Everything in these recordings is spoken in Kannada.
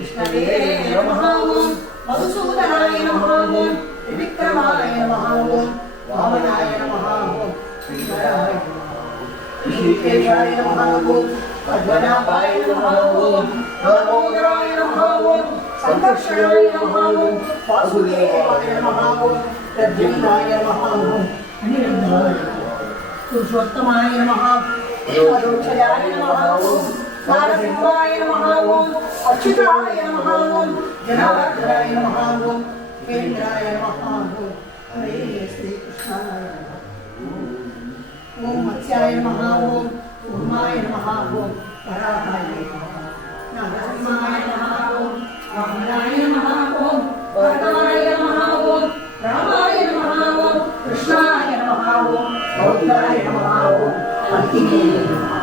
कृष्णदेवे नमः मधुसूदनाय नमः विक्रमाय नमः वामनाय नमः श्रीधराय ऋषिकेशाय नमः पद्मनाभाय नमः दामोदराय नमः संकर्षणाय नमः वासुदेवाय नमः प्रद्युम्नाय नमः अनिरुद्धाय पुरुषोत्तमाय नमः मधुक्षयाय नमः नारसिंहाय नमः अच्युताय नमः जनार्दनाय नमः केन्द्राय नमः हरे श्री कृष्णाय नमः ओम मत्स्याय नमः ओम कूर्माय नमः ओम वराहाय नमः नारसिंहाय नमः ओम वामनाय नमः ओम भरताय नमः ओम रामाय नमः ओम कृष्णाय नमः ओम बौद्धाय नमः ओम अग्निये नमः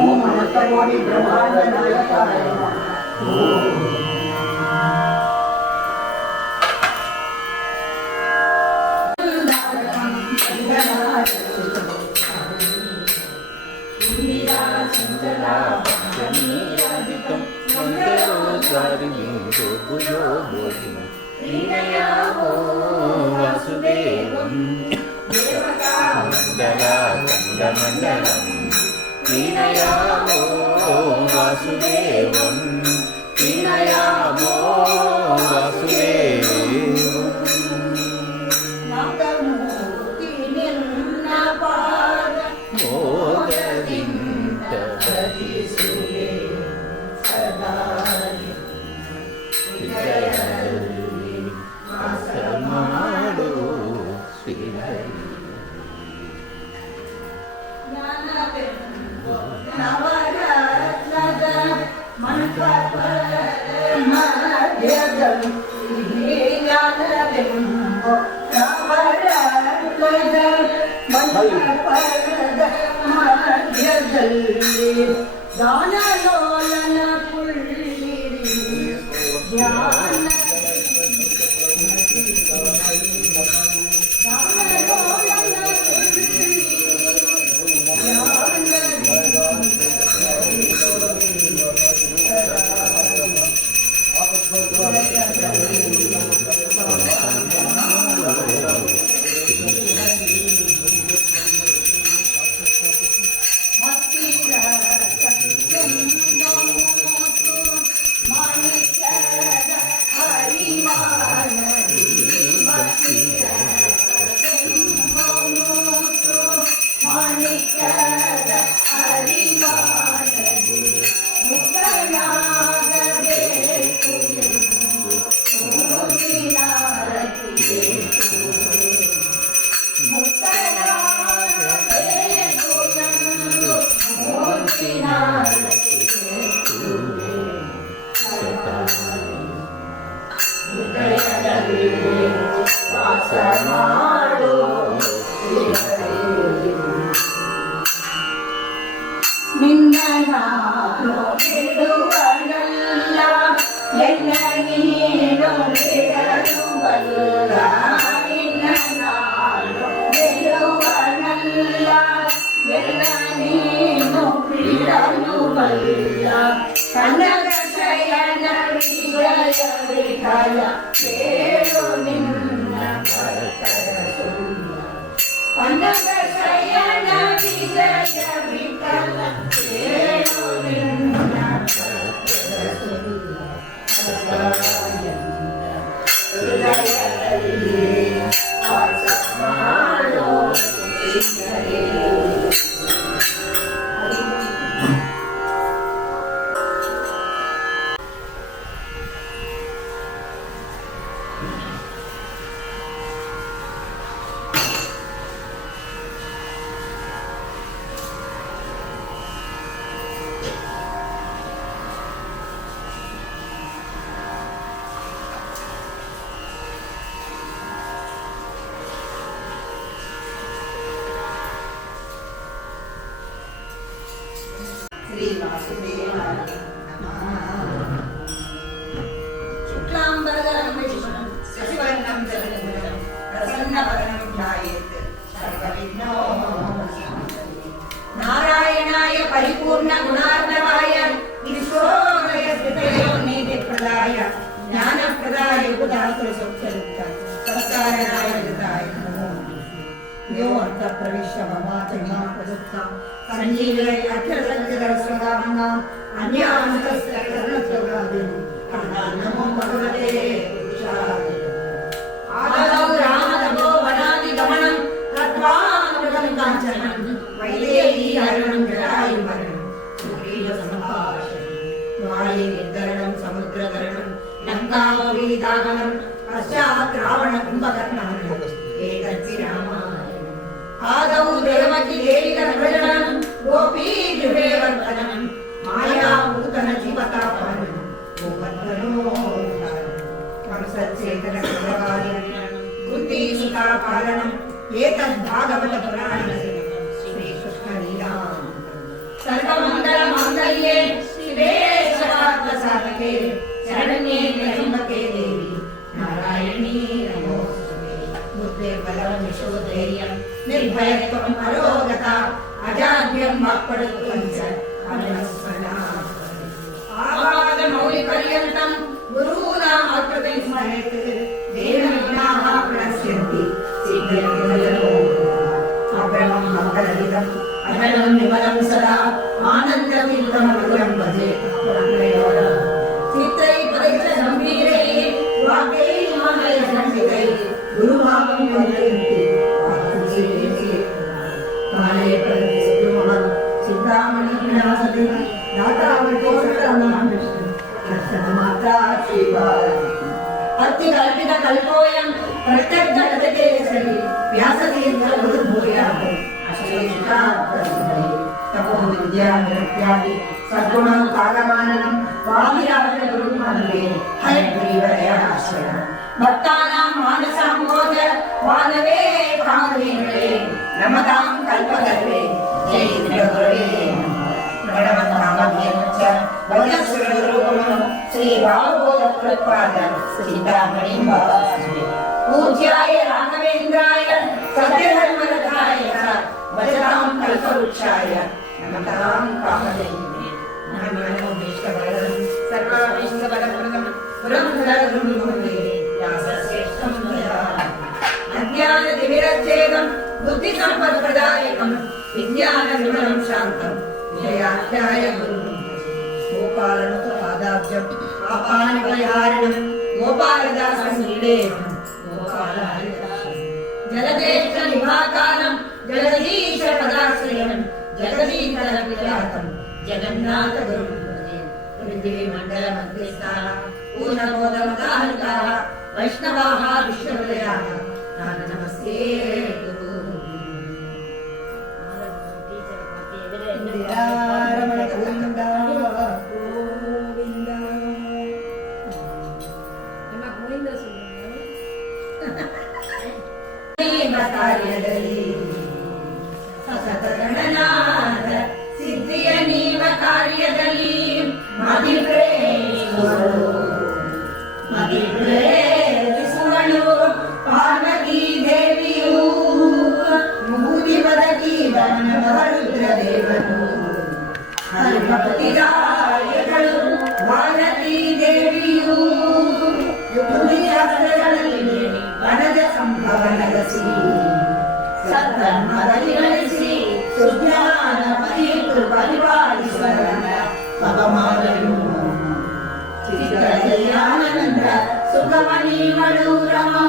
ओम अनंतकोटि ब्रह्मांड नायकाय नमः वासुदेवं मंगलाकंदमंडलम् ीनयामो वासुदेवं ीनयामो वासुदेवम् मोददिन्तपतिसुरे सदा हृदयದಲ್ಲಿ ವಾಸಮಾಡು ಶ್ರೀಹರಿ ನವರತ್ನದ ಮಧ್ಯದಲ್ಲಿ ಜ್ಞಾನವೆಂಬ ನವರತ್ನದ ಮಧ್ಯದಲ್ಲಿ ಗಾನಲೋಲನ ಪುಳ್ಳಿರಿ ಜ್ಞಾನ वासुदेवाय नमः। शुक्लाम्बरधरं विष्णुं शशिवर्णं चतुर्भुजं प्रसन्नवदनं ध्यायेत् सर्वविघ्नोपशान्तये। नारायणाय परिपूर्णगुणार्णवाय विश्वोदयस्थितयो निधिप्रदाय ज्ञानप्रदाय उदासुरसौख्ययुक्त सत्कारणाय विदाय नमो। यो अन्तःप्रविश्य ममाचमां प्रदत्तां सञ्जीवय अखिलसञ्जगरस्वदाम्नां अन्यान्तस्य करुणस्वगादिं नमो भगवते पुरुषाय। आदौ रामतपो वनादिगमनं तत्त्वामृतं काञ्चनं वैदेही हरणं जटायुमरणं सुग्रीवसम्भाषणं वाये निर्धरणं समुद्रतरणं लङ्कामपीतागमनं पश्चात् रावणकुम्भकर्णम् एतद्धि रामायणम्। आदौ देवकी देविकर्भजनं गोपीगृहेवर्तनं मायाभूतनजीवतापहरणं गोवर्धनोद्धारणं कंसच्चेतनसुरकार्यं कुन्तीसुतापालनम् एतद्भागवतपुराणस्य श्रीकृष्णलीलाम्। सर्वमङ्गलमाङ्गल्ये शिवे सर्वार्थसाधके शरण्ये त्र्यम्बके देवी नारायणी नमोस्तुते। बुद्धिर्बलं यशोधैर्यं निर्भयत्वम् अरोगता अजाड्यं वाक्पटुत्वं च अनवस्मरणात्। आपादमौलिपर्यन्तं गुरूणाम् अकृतिं स्मरेत् तेन विघ्नाः प्रणश्यन्ति सिद्ध्यन्ति भजनोऽपि। अभ्रमं मङ्गलहितम् अभयं विमलं सदा आनन्दतीर्थमधुरं भजे परमयोगम्। चित्रैः परीक्षगम्भीरैः वाक्यैः मङ्गलखण्डितैः गुरुभावं योजयन्ति काले प्रति सुगुरुमहं चिन्तामणिविनाशते दातावते सकलमहं विष्णु दर्शनमात्रा श्रीभारती। अत्युकल्पितकल्पोऽयं प्रत्यक्षगतकेसरी व्यासतीर्थगुरुभूयात् अशेषात्तसिद्धये तपो विद्यानिरत्यादि सद्गुणोपागमाननं वादिराजगुरुं वन्दे हयग्रीवदयाश्रयं। भक्तानां मानसाम्भोज मानवे कामधेनवे नमतां कल्पतरुवे जयेन्द्रगुरवे प्रणवतामभ्यञ्च वजस्वरूपं श्रीभागवतप्रपाद चिन्तामणिं भास्मे। पूज्याय राघवेन्द्राय सत्यधर्मरताय वचतां कल्पवृक्षाय नमतां कामधेनवे नमो विष्णुवरदं सर्वाभीष्टवरप्रदं पुरन्दरगुरुमुने व्यासश्रेष्ठं वदामि। अज्ञानतिमिरच्छेदं बुद्धिसम्पत्प्रदायकं विज्ञानविमलं शान्तं विजयाख्याय गुरुं भजे। गोपालनुतपादाब्जं पापानिपरिहारिणं गोपालदासं लीलेयं गोपालहरिदासं। जलदेशनिभाकालं जगदीशपदाश्रयं जगदीशविख्यातं जगन्नाथगुरुं भजे। पृथ्वीमण्डलमध्यस्थाः पूर्णबोधमदाहृताः वैष्णवाः विष्णुहृदयाः नमस्ते रमण गोविंद गोविंद ಕಾರ್ಯದಲ್ಲಿ ಸತತ ಗಣನಾಥ ಸಿದ್ಧಿಯ ನೀವ ಕಾರ್ಯದಲ್ಲಿ ಮದಿಪ್ರೇರಿಸುವಳು ಪಾರ್ವತೀ ದೇವಿಯು ಮುಗುದಿ ಬದಕಿ ರುದ್ರ ದೇವನು ಹರಿಭಕ್ತಿದಾಯಗಳು ಭಾರತೀ ದೇವಿಯು ಶಾಸ್ತ್ರಗಳಲ್ಲಿ ವನದ ಸಂಭವ ನಡೆಸಿ ಸದ್ಧರ್ಮದಲ್ಲಿ ನಡೆಸಿ ಸುಜ್ಞಾನ ಪರಿಪಾಲಿಸುವ ಪವಮಾನನು ಚಿತ್ರದಯಾನಂದ ಸುಖಮಣಿಗಳು ರಮಾ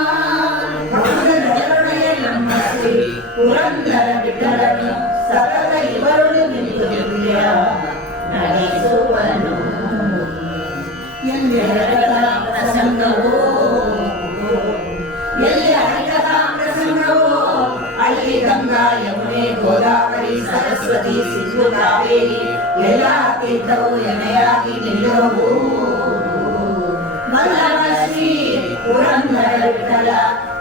ಶ್ರೀ ಪುರಂದರ ಬಿಡರನು ಸತತ ಇವರುಳು ನಿಂತು ನಡೆಸುವನು ಪ್ರಸಂಗವೋ ಎಲ್ಲಿ ಹರಿಕಥಾ ಪ್ರಸಂಗವೋ ಅಲ್ಲಿ ಗಂಗಾ ಯಮುನೆ ಗೋದಾವರಿ ಸರಸ್ವತಿ ಸಿಂಧು ಕಾವೇರಿ ಎಲ್ಲ ತೀರ್ಥವು ಎನೆಯಾಗಿ ನಿಲ್ಲುವವು ವಲ್ಲಭ ಶ್ರೀ ಪುರಂದರ ವಿಠಲ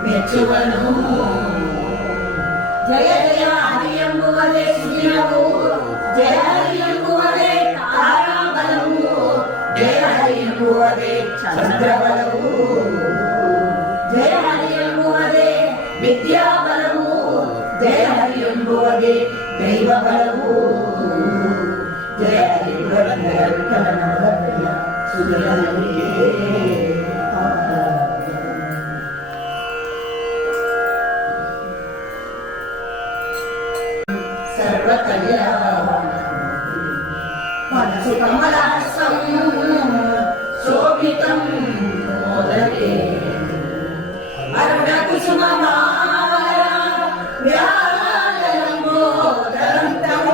ಮೆಚ್ಚುವನು ಜಯ ಜಯ ಹರಿ ಎಂಬುವುದೇ ಸುದಿನವು ಜಯ ಹರಿ ಎಂಬುವುದೇ ಎಂಬುವುದೇ ಚಂದ್ರಬಲವು, ಜಯ ಹರಿ ಎಂಬುವುದೇ ವಿದ್ಯಾಬಲವು, ಜಯ ಹರಿ ಎಂಬುವುದೇ ದೈವ ಬಲವು. ಜಯ ಹರಿ मनसि कमलासं शोभितं मोदके अरुणकुसुममाला व्यालम्बोदरं तं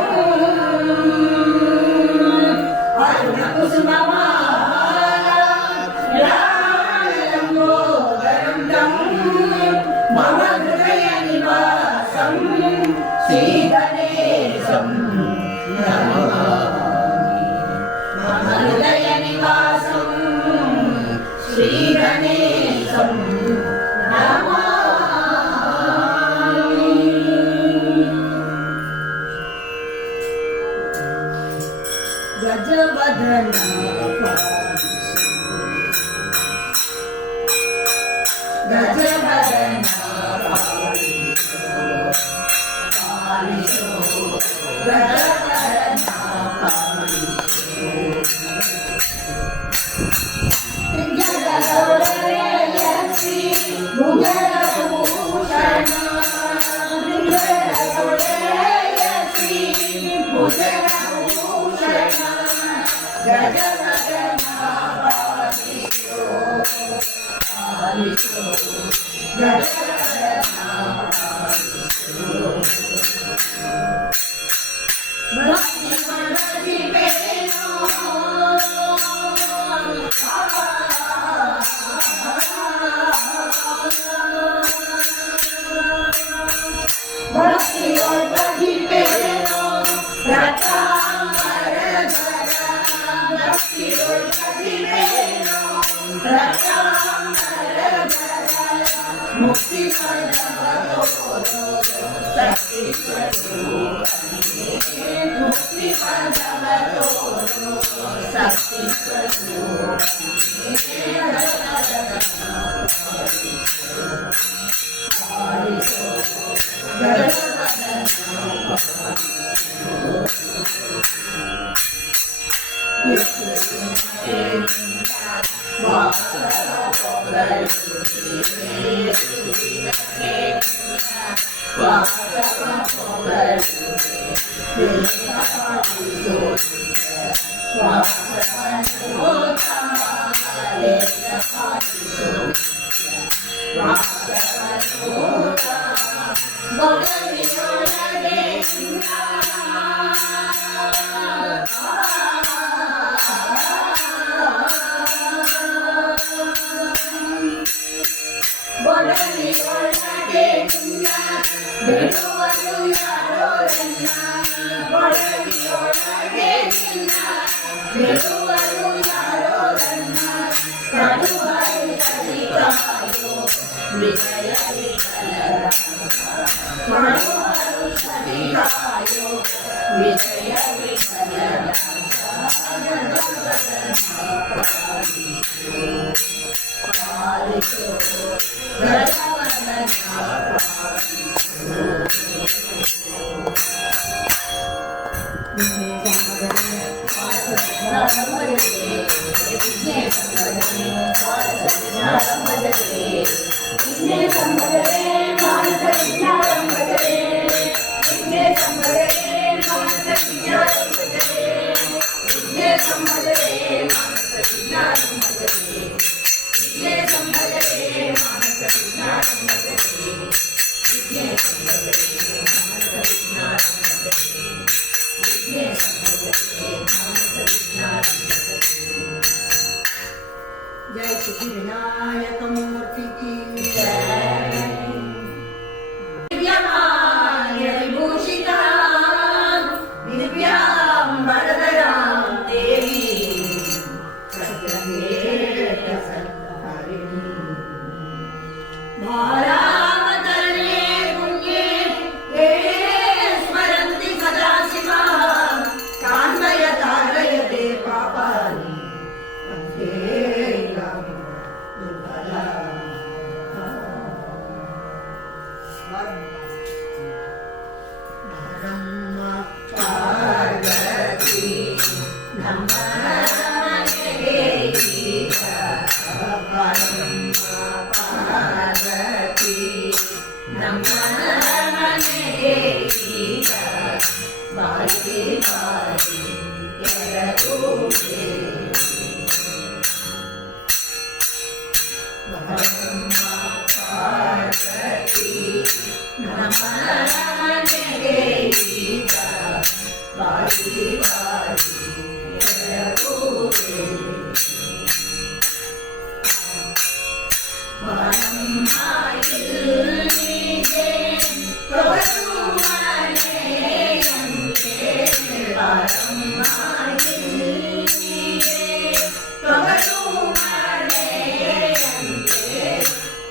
अरुणकुसुममाला व्यालम्बोदरं तं मम हृदयनिवासं श्रीगणेशं नमामि। हृदयनिवासं श्रीगणेशं नमामि। गजवदना गजवदना पालिशो गजवदना मुक्ति जय सिद्धिविनायक मूर्ति की जय। दिव्यमाल्य विभूषिता दिव्यांबरधरां देवी सत्यहेतसत्कारिणी भारावतरणे पुण्ये ये स्मरन्ति सदा शिवां कान्वय तारयते पापानि ನಮ್ಮ ಪಾರ್ವತಿ ನಮ್ಮ ಮನೆಗೆ ಈಗ ಬಾರಮ್ಮ ಪಾರ್ವತಿ ನಮ್ಮ ಮನೆಗೆ ಈಗ ಬಾರಿ ಬಾರಿ ಎರಡೂವರೆ ಬಾರಮ್ಮ ಪಾರ್ವತಿ ನಮ್ಮ ಮನೆಗೆ ಈಗ ಬಾರಿ ಬಾರಿ ಎರಡೂವರೆ ಬಾರಮ್ಮ ಇಲ್ಲಿಗೆ ತೋರು ಮನೆಯಂತೆ ಬಾರಮ್ಮ ಇಲ್ಲಿಗೆ ತೋರು ಮನೆಯಂತೆ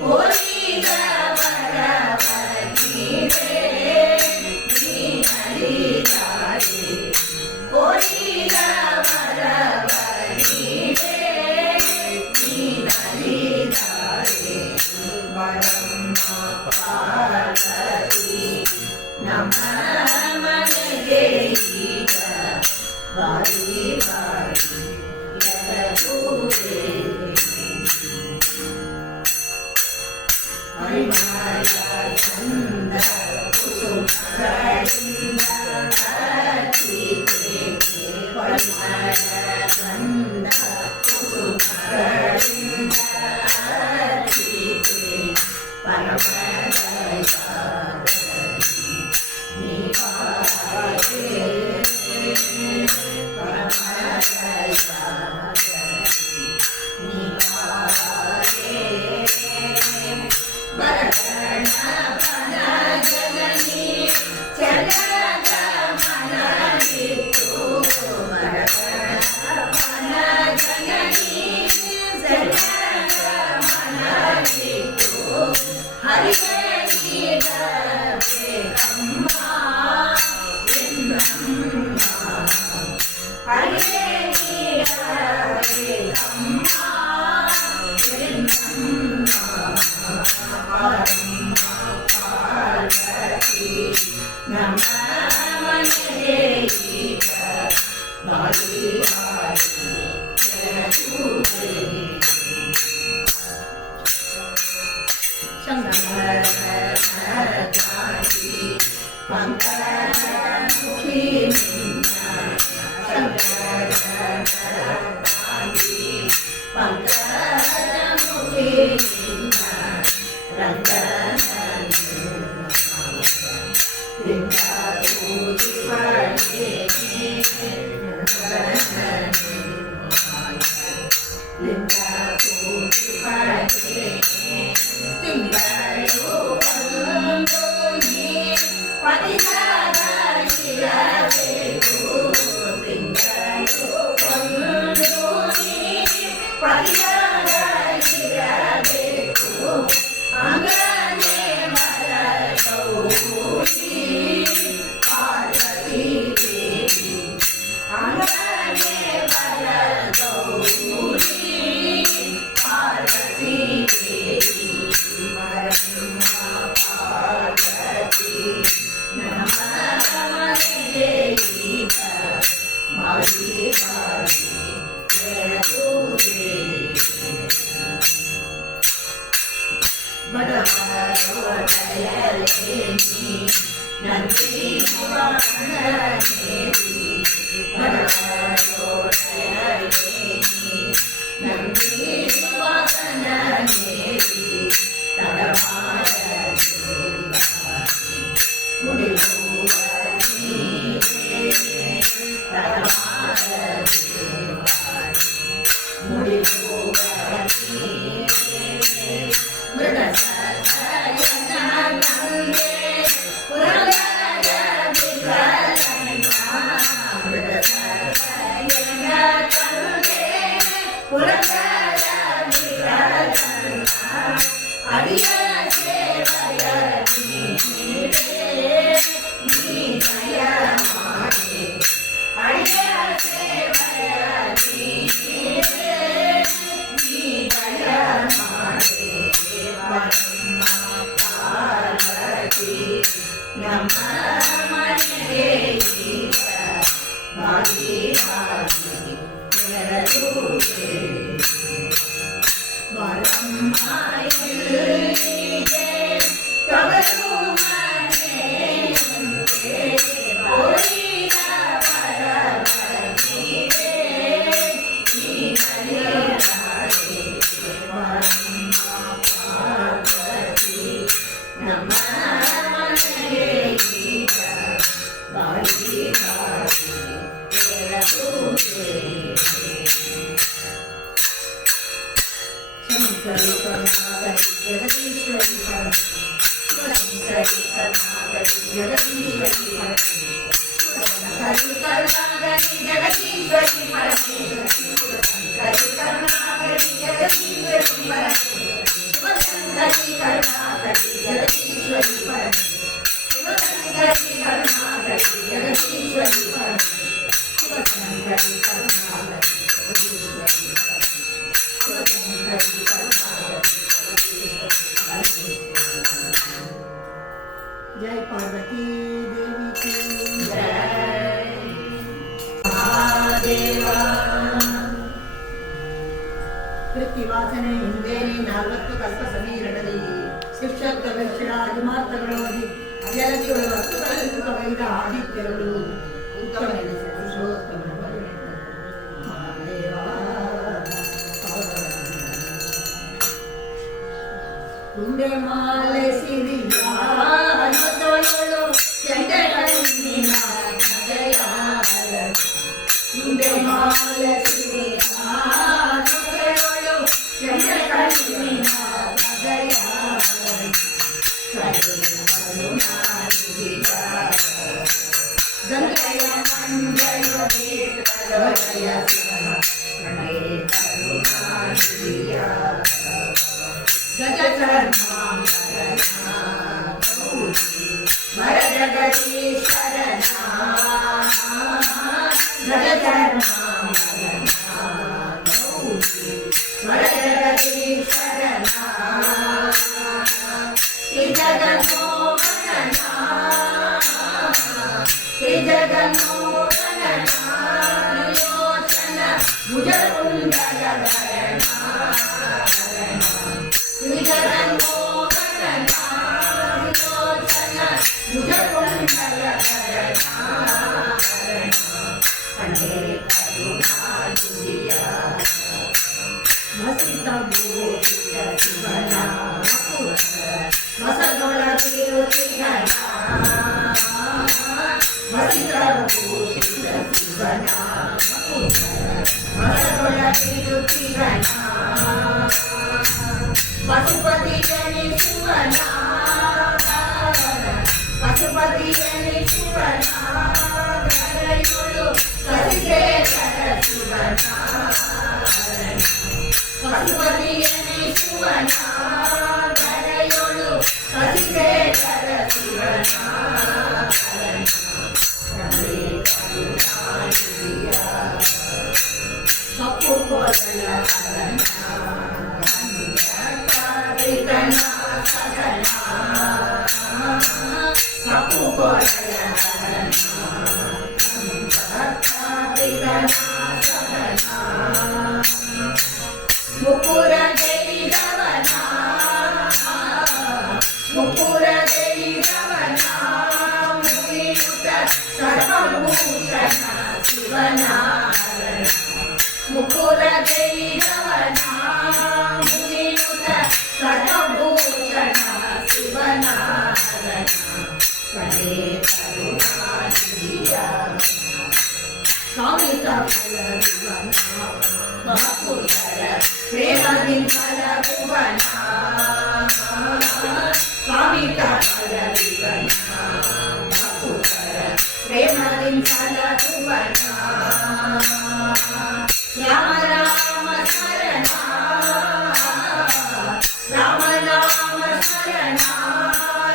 ಹೋಲಿದವರ ಬದಿಗೆ ನೀನಲಿದಾರೆ ಹೋಲಿದವರ ಬದಿಗೆ ನೀನಲಿದಾರೆ ಬಾರಮ್ಮ ಪಾರ್ವತಿ ನಮ್ಮ ಮನೆಗೆ ಈಗ ಬಾರಿ ಬಾರಿ ಎರಡೂವರೆ ಪರಿಮಳ ಚಂದ ಕುಸುಮಗಳಿಂದ ಅರ್ಚಿತೆ ಪರಿಮಳ ಚಂದ ಕುಸುಮಗಳಿಂದ ಅರ್ಚಿತೆ ನಮ್ಮ ಮನೆ जय पार्वती देवी की जय महादेवा ಕೃತಿವಾಸನೆ ಹಿಂದೇನಿ 40 ಕಲ್ಪ ಸಮೀರಣದಲ್ಲಿ ಶಿಕ್ಷಕ ದಕ್ಷಿಣಾದಿಮಾರ್ಥಗಳವಧಿ ಜಲದಿಗಳು ವಸ್ತುಗಳಿಂದ ವೈದ ಆದಿತ್ಯಗಳು ಉತ್ತಮ ಪುರುಷೋತ್ತಮ ಮಹಾದೇವ ತುಂಡೆ ಮಾಲೆ ಸಿರಿಯ ಹನುತೊಳಲು ಕೆಂಡೆಗಳಿನ ನಗೆಯಾಲ ತುಂಡೆ ಮಾಲೆ ಸಿರಿಯ ಹನುತೊಳಲು ಕೆಂಡೆಗಳಿನ ನಗೆಯಾಲ ಗಂಗೆಯ ಮಂಜಯ ಬೇಟಲಯ ಪ್ರಣಯ ಕರುಣಾನಿಧಿಯ ಪಶುಪತಿ ಜನಿಸುವನ ಪಶುಪತಿ ಜನಿಸುವನ ಪಶುಪತಿ ಜನಿಸುವನ ಧರೆಯೊಳು ಸತಿಶೇಖರ ಶಿವನ ಕಪ್ಪು ಕೋಟಲ ಕಪ್ಪು ಕೋಟಲ ಮುಕುರ ದೇವನ ಮುಕುರ ದೇವನ ಮುನಿಯುತ ಸರ್ವಭೂಷಣ ಶಿವನ ಮುಕುರ ದೇವನ ಮುನಿಯುತ ಸರ್ವಭೂಷಣ ಶಿವನ ಕಡೆ ಕರುಣಾನಿಧಿಯ ಕಾಮಿತ ಫಲಭುವನ ಮಹಾಪುರುಷರ ಪ್ರೇಮದಿ ಫಲಭುವನ ಕಾಮಿತ ಫಲಭುವನ ಮಹಾಪುರುಷರ ಪ್ರೇಮದಿ ಫಲಭುವನ ರಾಮ ರಾಮ ಶರಣ ರಾಮ ರಾಮ ಶರಣ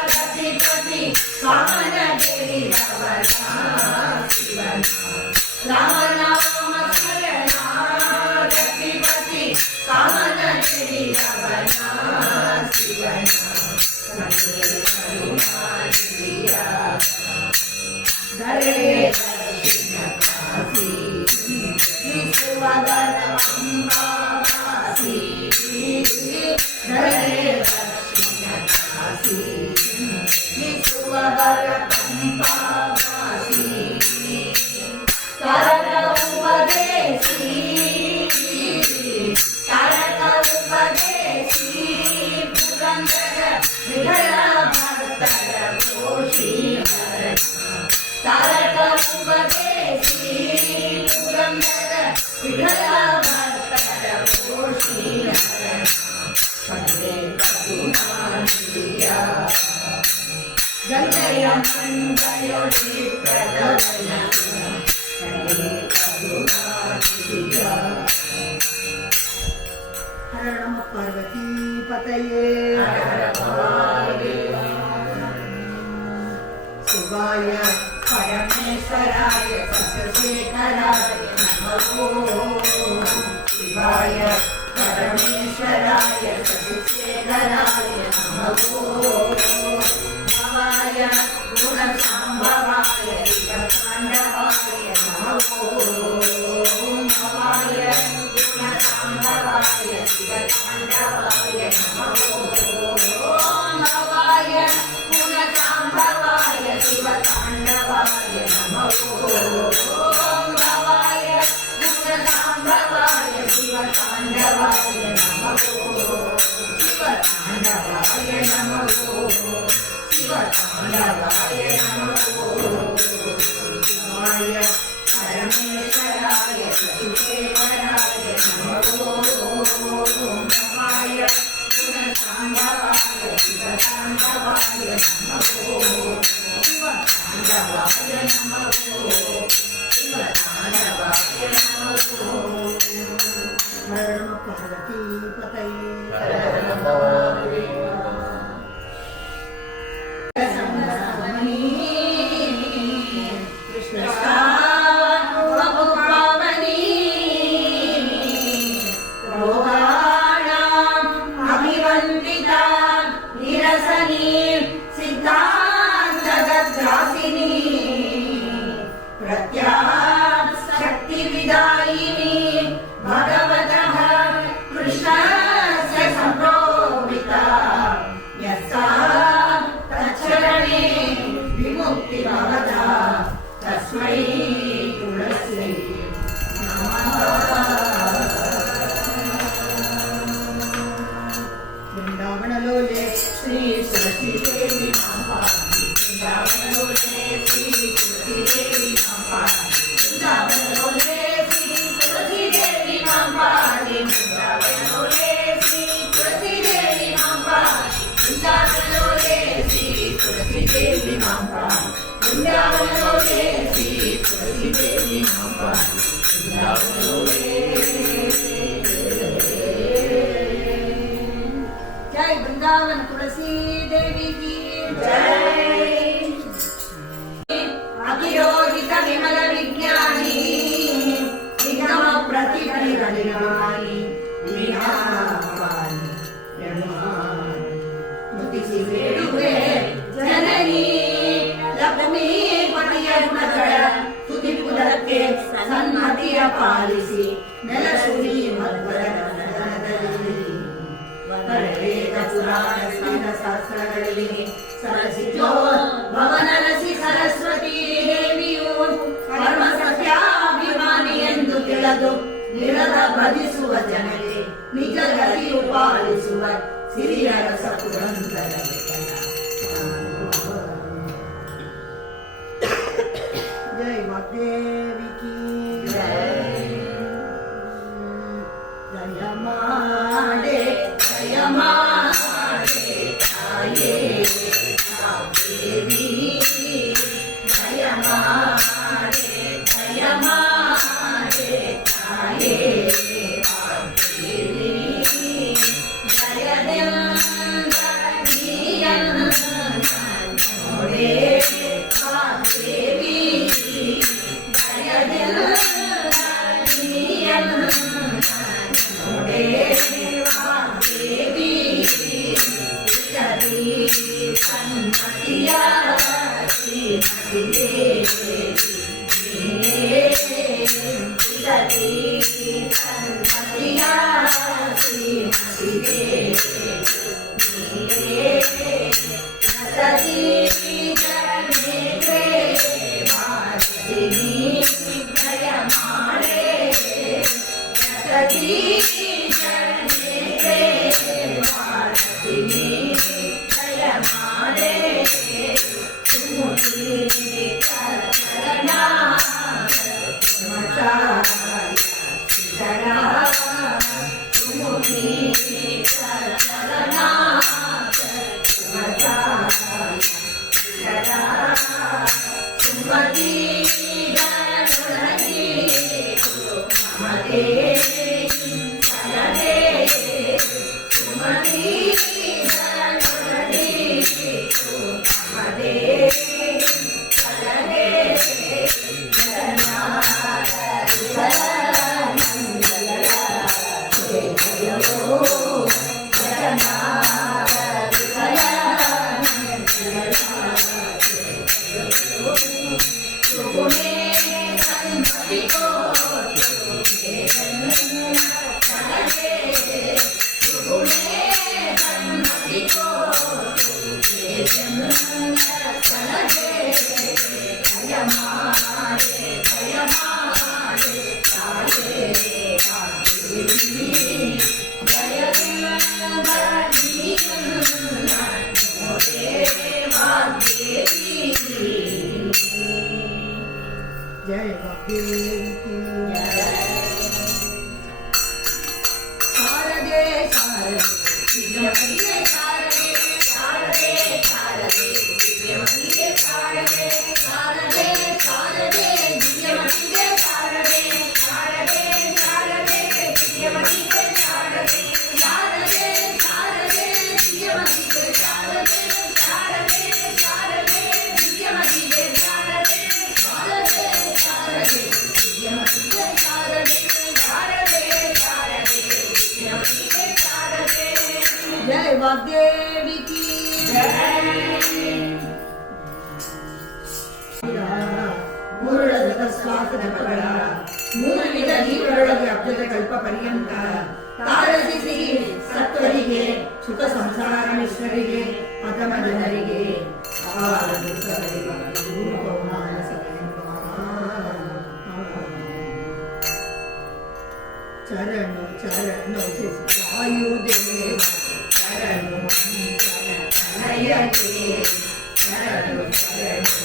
ರತಿಪತಿ ಕಾಮನ ಗಿರಿಧವನ ಶಿವನ ರಾಮ ರಾಮ ಶರಣ ರತಿಪತಿ ಕಾಮನ ಗಿರಿಧವನ ಶಿವನ ಕರುಣಾನಿಧಿಯ ಧರೆ ದಕ್ಷಿಣ ಕಾಶಿ ವಿಶ್ವವರ ಅಂಬಾಸಿ ಧರೆ ದಕ್ಷಿಣ ಕಾಶಿ ವಿಶ್ವವರ ಅಂಬಾಸಿ ತಾರಕ ಉಪದೇಶಿ ತಾರಕ ಉಪದೇಶಿ ಪುರಂದರ ವಿಠಲ ಭಕ್ತರ ಘೋಷಿ ತಾರಕ ಉಪದೇಶಿ ಪುರಂದರ ವಿಠಲ ಭಕ್ತರ ಘೋಷಿ ಪಂಡೆ ಕರುಣಾನಿಧಿಯ ಗಂಗೆಯ ಮಂಡಲ ಹರ ನಮ ಪಾರ್ವತಿ ಪತಯೇ ಶಿವಾಯ ಪರಮೇಶ್ವರಾಯ ಸಶೇಖರಾಯ ನಮೋ ಶಿವಾಯ ಪರಮೇಶ್ವರಾಯ ಸಶೇಖರಾಯ ನಮೋ ಭವಾಯ ಗುಣಸಂಭವಾಯ ಶಿವತಾಂಡವಾಯ ನಮೋ ಭವಾಯ ಗುಣಸಂಭವಾಯ ಶಿವತಾಂಡವಾಯ ನಮೋ ಭವಾಯ ಗುಣಸಂಭವಾಯ ಶಿವತಾಂಡವಾಯ ನಮೋ ಭವಾಯ ಗುಣಸಂಭವಾಯ ಶಿವತಾಂಡವಾಯ ನಮೋ ಶಿವತಾಂಡವಾಯ ನಮೋ ಶಿವತಾಂಡವಾಯ ನಮೋ ಶಿವಾಯ ಪರಮೇಶ್ವರಾಯ ಸಶೇಖರಾಯ ನಮೋ ಭವಾಯ ಗುಣಸಂಭವಾಯ ಶಿವತಾಂಡವಾಯ ನಮೋ ಶಿವತಾಂಡವಾಯ ನಮೋ ಶಿವತಾಂಡವಾಯ ನಮೋ ಹರ ನಮ ಪಾರ್ವತಿ ಪತಯೇ शक्तिविदायिनी भगवतः कृष्णस्य सम्प्रोक्ता यस्सा तच्चरणे विमुक्तिर्भवता तस्मै तुलस्यै नमः वृंदावनलोले श्री तुलसीदेवी मापाहि वृंदावनलोले श्री तुलसीदेवी मापाहि वृंदावनलोले श्री तुलसीदेवी मापाहि वृंदावनलोले श्री तुलसीदेवी मापाहि वृंदावनलोले श्री तुलसीदेवी मापाहि वृंदावनलोले श्री तुलसीदेवी मापाहि वृंदावनलोले जय वृंदावन तुलसी देवी की जय अभिरोहित विमल विज्ञानी निगम प्रतिफलिगणिगानी विहारी ನುತಿಸಿ ಬೇಡುವೆ ಜನನಿ ಲಕ್ಷ್ಮೀ ಪತಿಯ ಗುಣಗಳ ತುದಿಪುದಕ್ಕೆ ಸನ್ಮತಿಯ ಪಾಲಿಸಿ ನೆಲಸುರಿ ಮಧ್ವರ ವೇದ ಪುರಾಣ ಸ್ನಾನ ಶಾಸ್ತ್ರಗಳಲ್ಲಿ ಸರಸಿಜೋ ಭವನರಸಿ ಸರಸ್ವತಿ ದೇವಿಯು ಪರಮ ಸತ್ಯಾಭಿಮಾನಿ ಎಂದು ತಿಳಿದು ನಿರದ ಭಜಿಸುವ ಜನಕ್ಕೆ ನಿಜ ಗತಿಯು ಪಾಲಿಸುವ ಸಿರಿಯ ರಸ ಪುರಂದರ जय वाग्देवी की ಜಯ ಮಾಡೆ ಜಯ ಮಾಡೆ ತಾಯೇ ದೇವಿ ಜಯ ಮಾಡೆ ಜಯ ಮಾಡೆ ತಾಯೇ ದೇವಿ ಜಯದಿಂದ ನೋಡೆ ದೇವಿ ಜಯದಿಂದ ಜಯ सुगुणे संपत्ति को सहजे सुगुणे संपत्ति को सहजे दयमारे दयमारे ताये जय वाग्देवी की शारदे शारदे दिव्यमये शारदे शारदे शारदे दिव्यमये शारदे शारदे शारदे दिव्यमये शारदे शारदे शारदे दिव्यमये शारदे शारदे शारदे दिव्यमये शारदे शारदे शारदे दिव्यमये शारदे शारदे शारदे दिव्यमये शारदे शारदे शारदे दिव्यमये शारदे जय वाग्देवी की ಮೂರಳ ಜಗತ್ಸ್ವಾಸದ ಪಗಳ ಮೂರು ವಿಧ ಜೀವರೊಳಗೆ ಅಬ್ಜದ ಕಲ್ಪ ಪರ್ಯಂತ ತಾರಸಿಸಿ ಸತ್ವರಿಗೆ ಸುಖ ಸಂಸಾರ ಮಿಶ್ರರಿಗೆ ಅಧಮ ಜನರಿಗೆ ಚರಣು ಚರಣು ವಾಯುದೇವ ಚರಣು ತನಯಕ್ಕೆ ಶರಣು ಶರಣು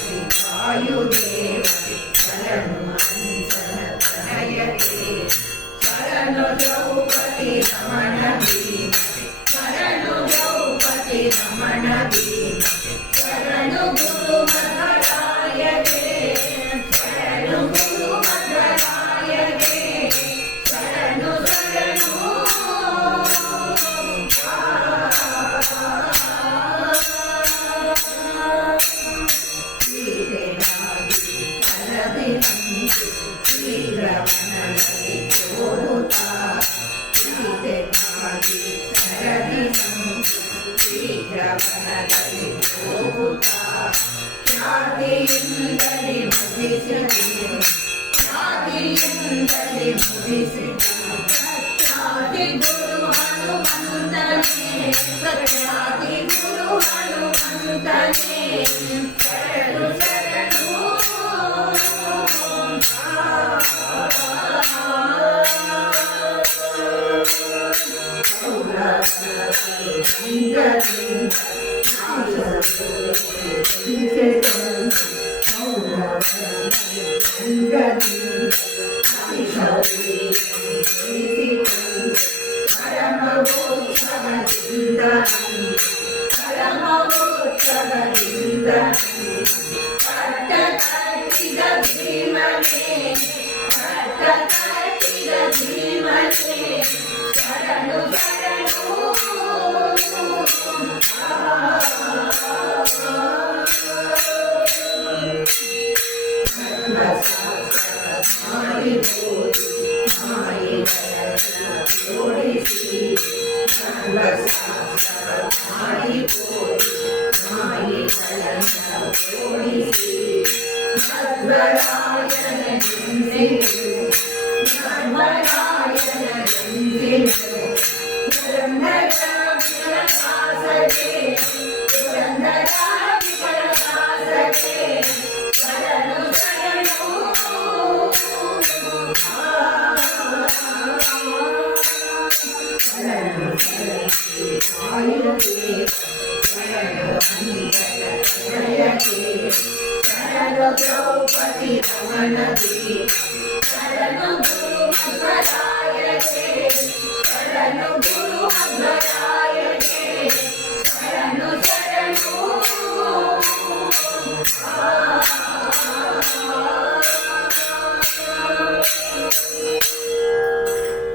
ವಾಯುದೇವ ಶರಣು ತನಯಕ್ಕೆ ಶರಣು ದ್ರೌಪದಿ ರಮಣ ಭೀಮ ಶರಣು ದ್ರೌಪದಿ ರಮಣ ಭೀಮ ಶರಣು ಗುರು ಮಧ್ವರಾಯಗೆ ಶರಣು ಗುರು ಮಧ್ವರಾಯಗೆ ಶರಣು ಶರಣು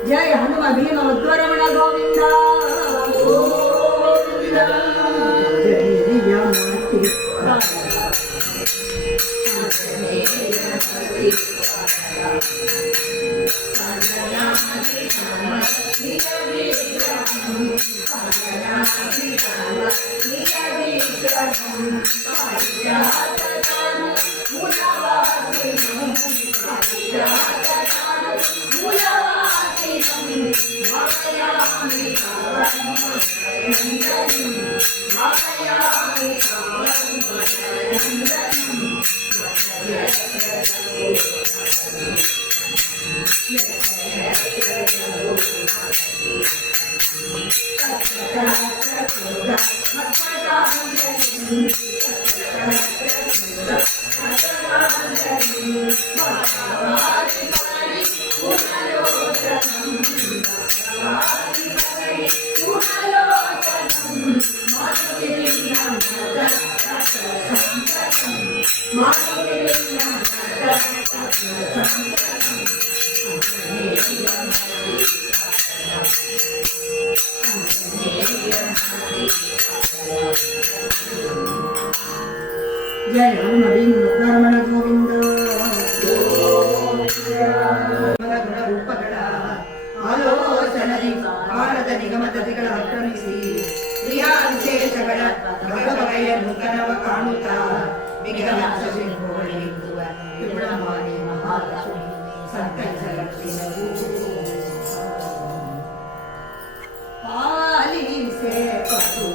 जय हनुम भीम उद्वरमण गोविंद जय मूर्ति Thank you. जय हनुमरमण गोविंद ರೂಪಗಳ ಆಲೋಚನದಿ ಕಾಲದ ನಿಗಮದತಿಗಳ ಆಕ್ರಮಿಸಿ ಕ್ರಿಯಾ ವಿಶೇಷಗಳ ಬಗೆಯನ್ನು ಕನವ ಕಾಣುತ್ತಾ ವಿಘ್ನವಿಂದುವ ತ್ರಿಪುರಮಾನಿ ಮಹಾಲಕ್ಷ್ಮಿ ಸಂಕಲ್ಪಲಕ್ಷ್ಮಿಯೂ ಪಾಲಿಸೆ ಪಟು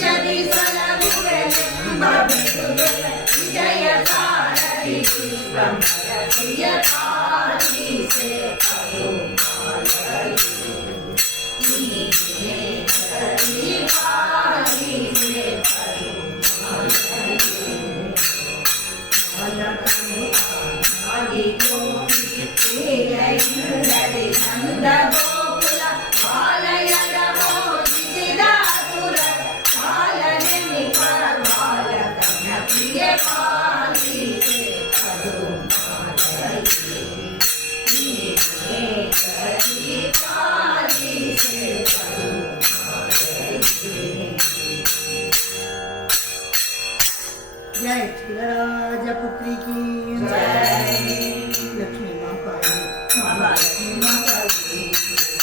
Jaya जय क्षीरराजपुत्री की लक्ष्मी माता महालक्ष्मी माता की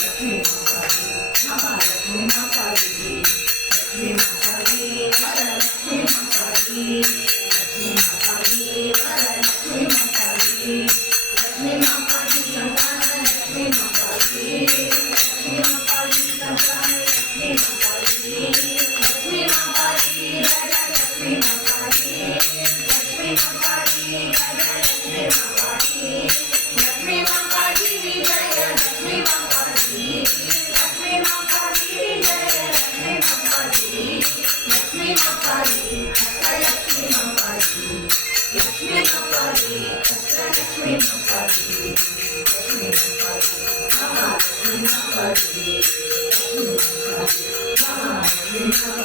लक्ष्मी महालक्ष्मी माता की लक्ष्मी माता की वरलक्ष्मी माता की लक्ष्मी माता की वरलक्ष्मी माता की लक्ष्मी माता की संतान लक्ष्मी माता की लक्ष्मी माता की संतान लक्ष्मी माता की लक्ष्मी माता की लक्ष्मी माता की लक्ष्मी माता की लक्ष्मी माता की लक्ष्मी माता की विजय लक्ष्मी माता की लक्ष्मी माता की विजय लक्ष्मी माता की लक्ष्मी माता की लक्ष्मी माता की लक्ष्मी माता की लक्ष्मी माता की लक्ष्मी माता की महालक्ष्मी माता की लक्ष्मी माता की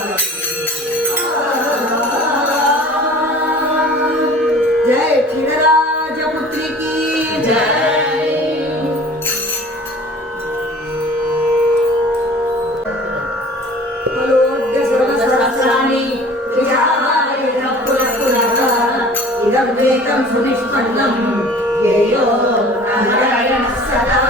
जय क्षीरराजपुत्री की सर्वसहस्राणि इदं वेदं सुनिष्पन्नं येयो नारायणः सदा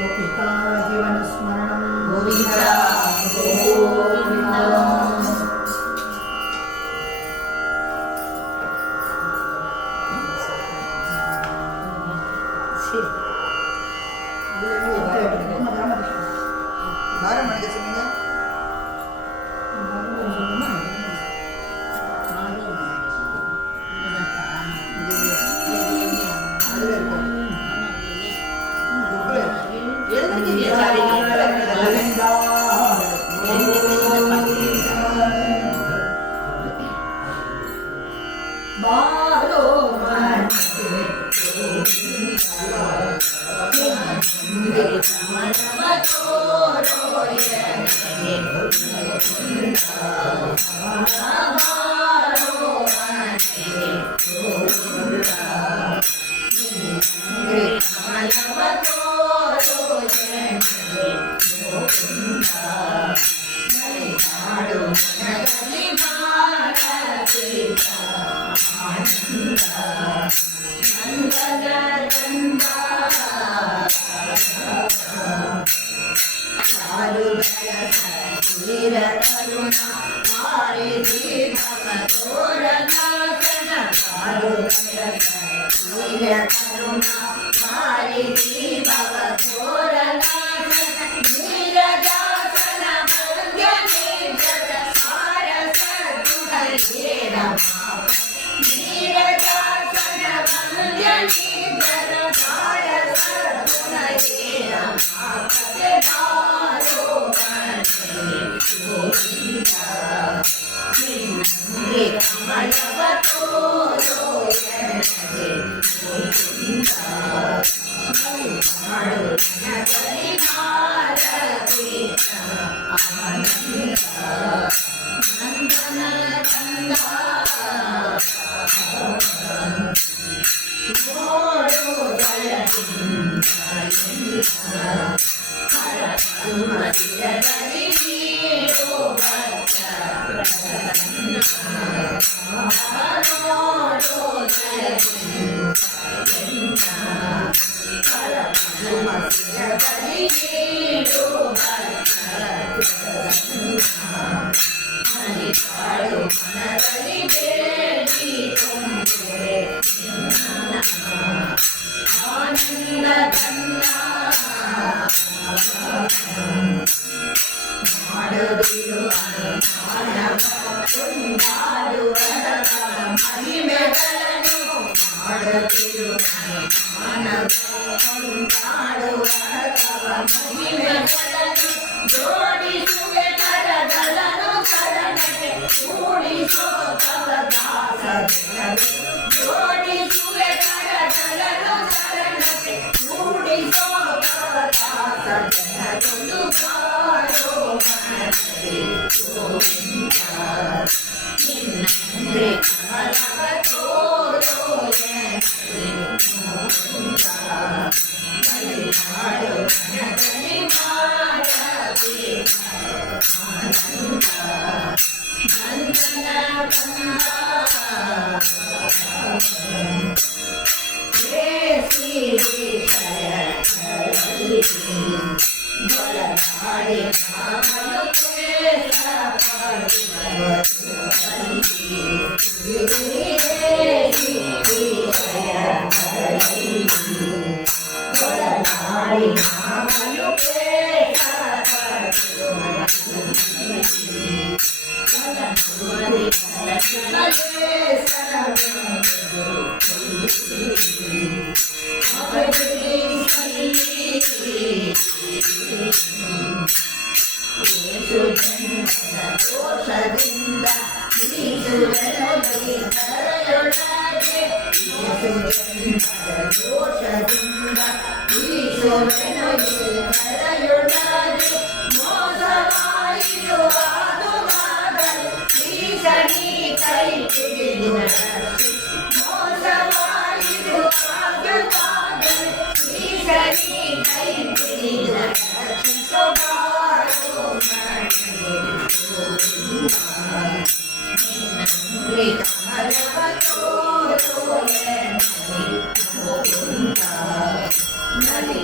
ಗೋಪಿಕಾ ಜೀವನ ಸ್ಮರಣಂ ಗೋವಿಂದ ಗೋವಿಂದ. ಬಾರೋ ಕಾಡು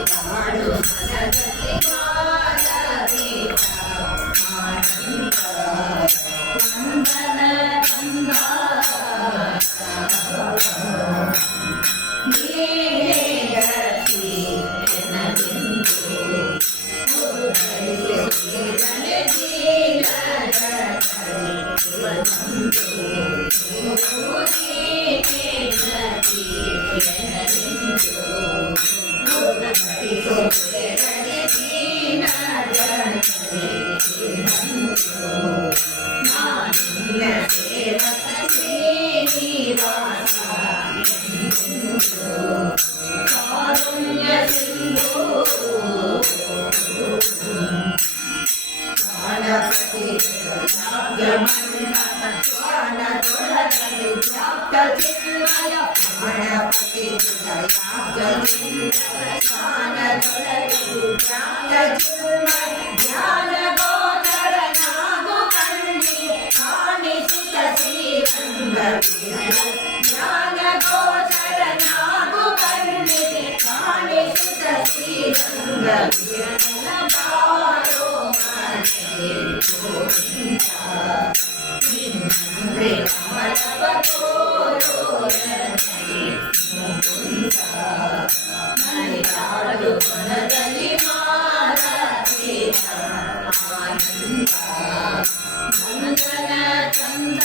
ಮನದಲ್ಲಿ ಮಾರಬೇಕ ಆನಂದ ನಂದನ ಕಂದ ನೀನೇ ಗತಿ ಎನ್ನಲೆಂದು ಉದಯಿಸಿದನೆ ಜೀವನದ ಕಲಿಯುವಂದು ನೀನೇ ಗತಿ ಎನ್ನಲೆಂದು ಉದಯಿಸಿದನೆ ಜೀವನದ ಕಲಿಯುವಂದು ನಾನಿನ್ನ ಸೇವಕ ಶ್ರೀನಿವಾಸ ಕಾರುಣ್ಯ ಸಿಂಧು ಗಣಪತಿ ಶ್ವಾನದೊಳಗಡೆ ವ್ಯಾಪ್ತ ಚಿನ್ಮಯ ಗಣಪತಿ ಶ್ವಾನದೊಳಗಡೆ ವ್ಯಾಪ್ತ ಚಿನ್ಮಯ ಧ್ಯಾನ ಗೋಚರನಾಗು ಕಣ್ಣಿಗೆ ಕಾಣಿಸುತ್ತ ಶ್ರೀರಂಗ ಜ್ಞಾನ ಗೋಚರನಾಗು ಕಣ್ಣಿಗೆ ಕಾಣಿಸುತ್ತ ಶ್ರೀರಂಗ ಬಾರೋ ಮನೆ ಗೋವಿಂದ ನಿನ್ನಂದ್ರೆ ಕಮಲವ ತೋರೋ ಮುಕುಂದ ಮಲೆನಾಡು ವನದಲ್ಲಿ ಮಾರಬೇಕ ಆನಂದ ನಂದನ ಚಂದ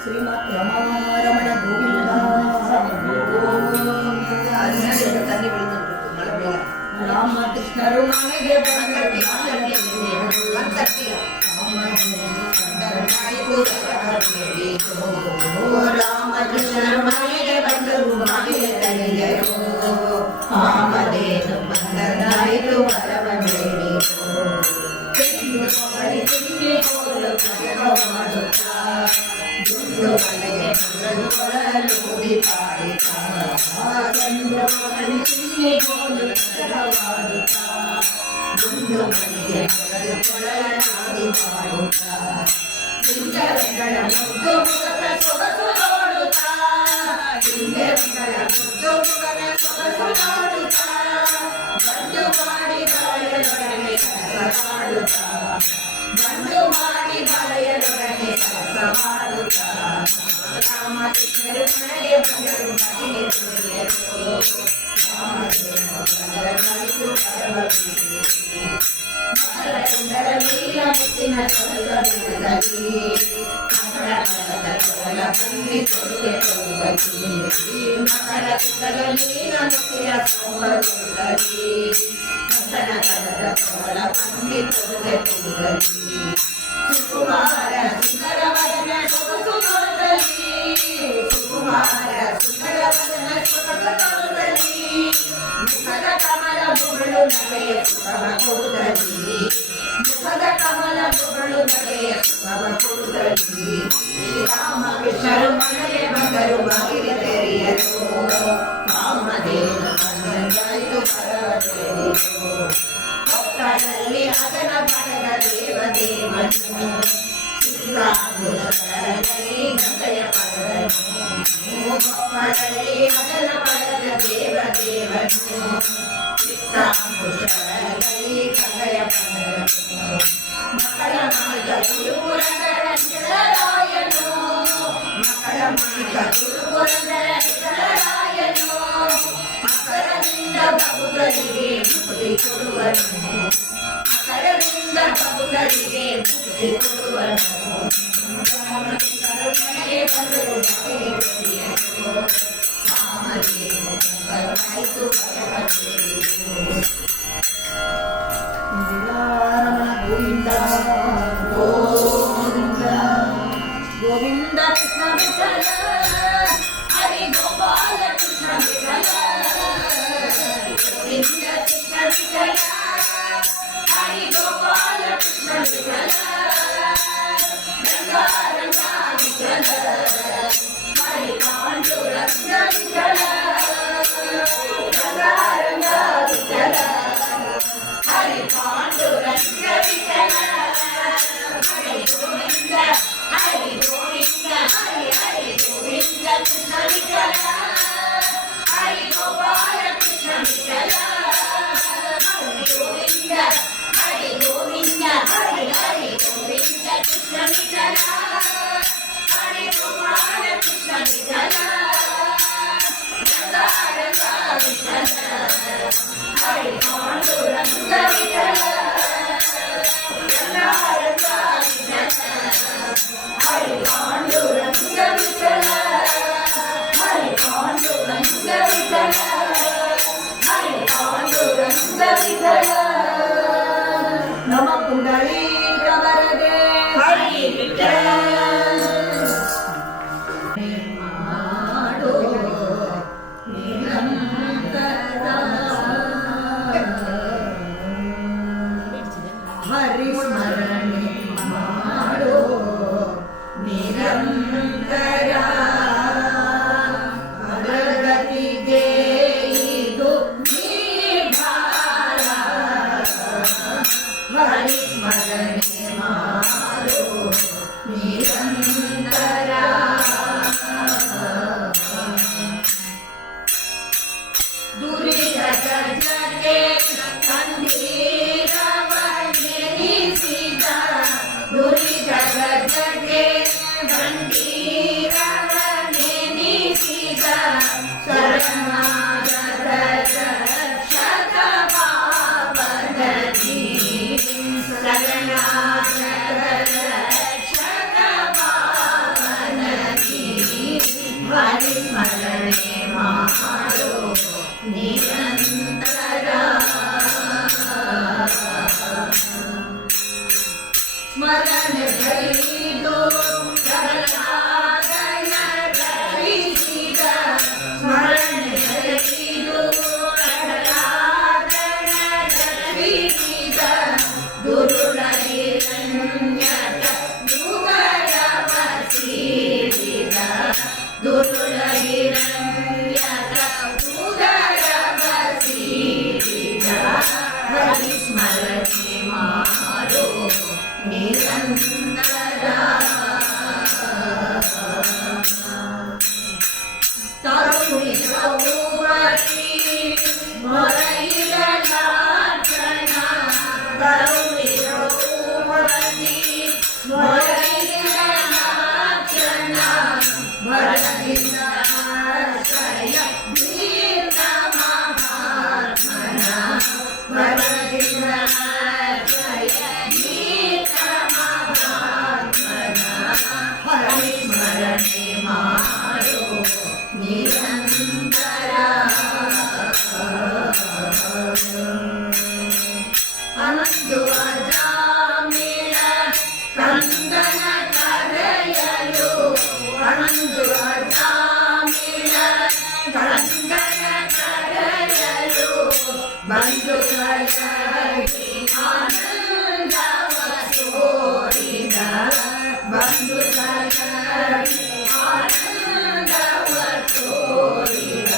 ಶ್ರೀಮತ್ ರಮಾರಮಣ ಗೋವಿಂದ ರಾಮಕೃಷ್ಣರು ಮನೆಗೆ ಬಂದರು ರಾಮಕೃಷ್ಣರು ಮನೆಗೆ ಬಂದರು ಮಾಯ ತಲೆಯರು ಕಾಮಧೇನು ಬಂದರಾಯಿತು ವರವ ಬೇಡಿತು ತಿನ್ನಿ ಕೋಲು ಮಾಡುತ್ತಾ ದುಂಡು ಮನೆಗೆ ಬಂದರು ಕೊಡಲು ಪಾಡಿತ ತಿನ್ನಿ ಕೋಲು ಮಾಡುತ್ತಾ ದುಂಡು ಮನೆಗೆ ಬಂದರು ಕೊಡಲಾಡಿ ಪಾಡುತ್ತಾ ಜಿಂಕೆಗಳ ಮುದ್ದು ಮುಖದ ಸೊಗಸು ನೋಡುತ್ತಾ ಜಿಂಕೆಗಳ ಮುದ್ದು ಮುಖದ ಸೊಗಸು ನೋಡುತ್ತಾ ಗಂಡು ಮಾಡಿ ಬಳೆಯಲೊಡನೆ ಸರಸ ಮಾಡುತ್ತಾ ಗಂಡು ಮಾಡಿ ಬಳೆಯಲೊಡನೆ ಸರಸ ಮಾಡುತ್ತಾ ರಾಮಕೃಷ್ಣರು ಮನೆಗೆ ಬಂದರು ಮನೆಗೆ ತುಳಿಯರು ರಾಮದೇನು ಬಂದರ ಮನೆಗೂ ಬರಬೇಕು ಮಕ್ಕಳ ಸುಂದರ ನೀಲ ಮುತ್ತಿನ ಸ್ವರ್ಗದಲ್ಲಿ ಮಕ್ಕಳ ಕರದ ಕೋಲ ಬಂದಿ ಕೊಡುಗೆ ಕೊಡುಗಲಿ ಮಕ್ಕಳ ಸುಂದರ ನೀಲ ಮುತ್ತಿನ ಸ್ವರ್ಗದಲ್ಲಿ ಮಕ್ಕಳ ಕರದ ಕೋಲ ಬಂದಿ ಕೊಡುಗೆ ಕೊಡುಗಲಿ ಸುಕುಮಾರ ಸುಂದರ ವದನ ಸೊಗಸು ನೋಡಲಿ ಸುಕುಮಾರ ಸುಂದರ ವದನ ಸೊಗಸು ನೋಡಲಿ ಮುಖದ ಕಮಲ ಬುಗಳು ನಗೆಯ ಸುಖವ ಕೊಡುತ್ತಲಿ ಮುಖದ ಕಮಲ ಬುಗಳು ನಗೆಯ ಸುಖವ ಕೊಡುತ್ತಲಿ ರಾಮಕೃಷ್ಣರು ಮನೆಗೆ ಬಂದರು ಬಾಗಿಲು ತೆರೆಯರು ಕಾಮಧೇನು ಬಂದರಾಯಿತು ಪರವದೇವಿತು ಕೊಕ್ಕಳಲ್ಲಿ ಅದನ ಪಡೆದ ದೇವದೇವನು ಚಿತ್ರಾಂಗುಲದಲ್ಲಿ ಗಂಗೆಯ ಪಡೆದನು ಕೊಕ್ಕಳಲ್ಲಿ ಅದನ ಪಡೆದ ದೇವದೇವನು ಚಿತ್ರಾಂಗುಲದಲ್ಲಿ ಗಂಗೆಯ ಪಡೆದನು ಮಕ್ಕಳ ಮಾರ್ಗ ಗುರುಪುರಂದರಾಯನು ಮಕ್ಕಳ ಮಾರ್ಗ ಗುರುಪುರಂದರಾಯನು ಮಕ್ಕಳದಿಂದ ಬಹುಗಳಿಗೆ ಮುಕ್ತಿ ಕೊಡುವನು ಮಕ್ಕಳದಿಂದ ಬಹುಗಳಿಗೆ ಮುಕ್ತಿ ಕೊಡುವನು ಮನೆಗೆ ಬಂದರು ಕಾಮಧೇನು ಬಂದರಾಯಿತು ಗೋವಿಂದ ಗೋವಿಂದ ಗೋವಿಂದ ಕೃಷ್ಣ ವಿಠಲ ಹರಿ ಗೋಪಾಲ ಕೃಷ್ಣ ವಿಠಲ ಗೋವಿಂದ ಕೃಷ್ಣ ವಿಠಲ ಹರಿ ಗೋಪಾಲ ಕೃಷ್ಣ ವಿಠಲ ರಂಗ ರಂಗ ವಿಠಲ ಹರಿ ಪಾಂಡುರಂಗ ವಿಠಲ ರಂಗ ರಂಗ ವಿಠಲ ಹರಿ ಪಾಂಡುರಂಗ ವಿಠಲ ಹರಿ ಗೋವಿಂದ ಹರಿ ಗೋವಿಂದ ಹರಿ ಹರಿ ಪೀಡಿತ ದುರುಳ ಹಿರಣ್ಯಕ ಉದರ ಬಸೀಡಿದ ಹರಿಸ್ಮರಣೆ ಮಾಡು ನಿರಂತರ ತರುಣಿರವು ಬರೀ ಮೊರೆಯಿರಲಾರ್ಜನ ತರುಣಿರವು ಬರೀ ಮೊರೆಯಿರಲಾರ್ಜನ ಭರದಿಂದ ಆಶ್ರಯ ದೀರ್ಘ ಮಹಾತ್ಮನ ಭರದಿಂದ ಆಶ್ರಯ ದೀರ್ಘ ಮಹಾತ್ಮನ ಹರಿಸ್ಮರಣೆ ಮಾಡು ನಿರಂತರ ಅಂದು ಅಜಾಮಿಳ ಕಂದನ ಕರೆಯಲು ಅಂದು ಅಜಾಮಿಳ ಕಂದನ ಕರೆಯಲು ಬಂಧುಗಳಲ್ಲಿ ಆನಂದವ ತೋರಿದ ಬಂಧುಗಳಲ್ಲಿ ಆನಂದವ ತೋರಿದ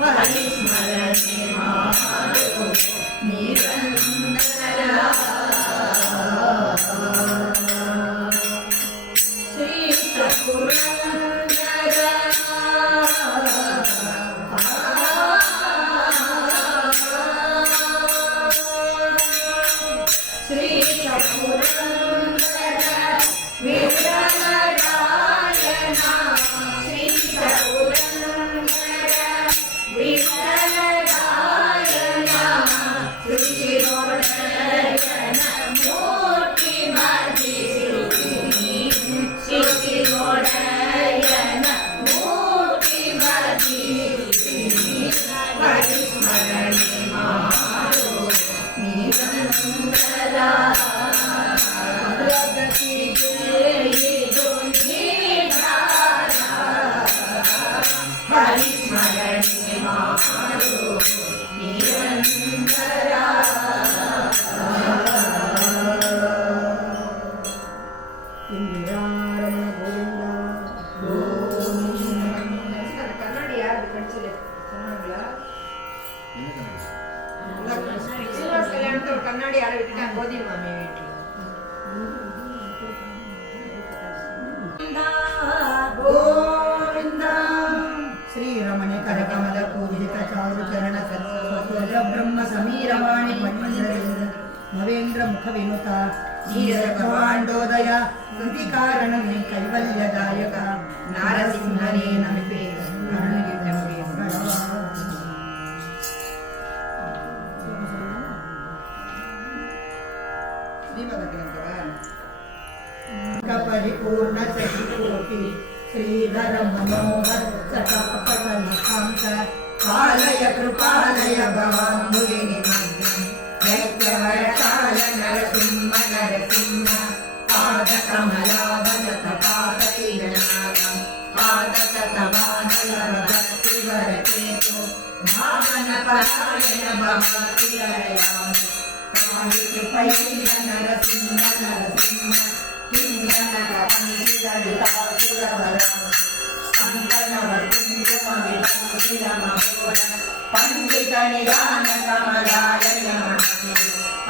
ಹರಿಸ್ಮರಣೆ ಮಾಡು ನಿರಂತರ ಶ್ರೀ ಸಪುರಂದರ ಶ್ರೀ ಸಪುರಂದರ ವಿಠಲರಾಯಣ ಶ್ರೀ ಸಪುರಂದರ ವಿಠಲರಾಯಣ ಶ್ರುತಿರೊಡೆಯನ ಮೂರ್ತಿ ಭಜಿಸುತ್ತೀನಿ ಶ್ರುತಿರೊಡೆಯನ ಮೂರ್ತಿ ಭಜಿಸುತ್ತೀನಿ ಹರಿಸ್ಮರಣೆ ಮಾಡು ನಿರಂತರ ಪ್ರಗತಿಗೆ ಇದು ನಿರ್ಧಾರ ಹರಿಸ್ಮರಣೆ ಮಾಡು ನಿರಂತರ ಕನ್ನಡಿ ಯಾರು ಕಳಿಸಿದೆ ಕನ್ನಡಿ ಯಾರು ಇಟ್ಟ ಓದಿ ಮಮ್ಮಿ ಗೋವಿಂದ ಶ್ರೀರಮಣೆ ಕರಕಮಲ ಪೂಜಿತ ಚಾರು ಚರಣ ಸತ್ವಜ ಬ್ರಹ್ಮ ಸಮೀರವಾಣಿ ಮನ್ಮಂಜರೇಂದ್ರ ನವೇಂದ್ರ ಮುಖ ವಿನುತ ನೀರ ಭವಾಂಡೋದಯ ಕೃತಿ ಕಾರಣ ಕೈವಲ್ಯದಾಯಕ ನಾರಸಿಂಹನೇ ನಮಿಪೆ ಕರುಣಿಗೆ ನಮಗೆ ಪರಿಪೂರ್ಣ ಸಚಿಕೋಟಿ ಶ್ರೀಧರ ಮನೋಹರ ಸಟಪಟಲಕಾಂತ ಕಾಲಯ ಕೃಪಾಲಯ ಭವಾಂಬುಗೆ ನಿಮಗ್ನಂ ದೈತ್ಯವರ ಕಾಲ ನರಸಿಂಹ ನರಸಿಂಹ ಪಾದ ಕಮಲಾವನತ ಪಾತಕಿ ಜನಾಗಂ ಪಾದಕ ತವಾನಲ ಭಕ್ತಿವರ ಚೇತು ಭಾವನ ಪರಾಯಣ ಭವಾತಿರಯಾಮ ಕಾಲಿ ಕೃಪೈನ ನರಸಿಂಹ ನರಸಿಂಹ ಕಿಂಗನರ ವಂಶಿತವಿತಾಸುರವರ ಸಂಕನವ ಕುಂಕುಮ ವಿಧಾತಿರಮೋರ ಪಂಡಿತ ನಿಧಾನ ಕಮಲಾಯ ನಮಃ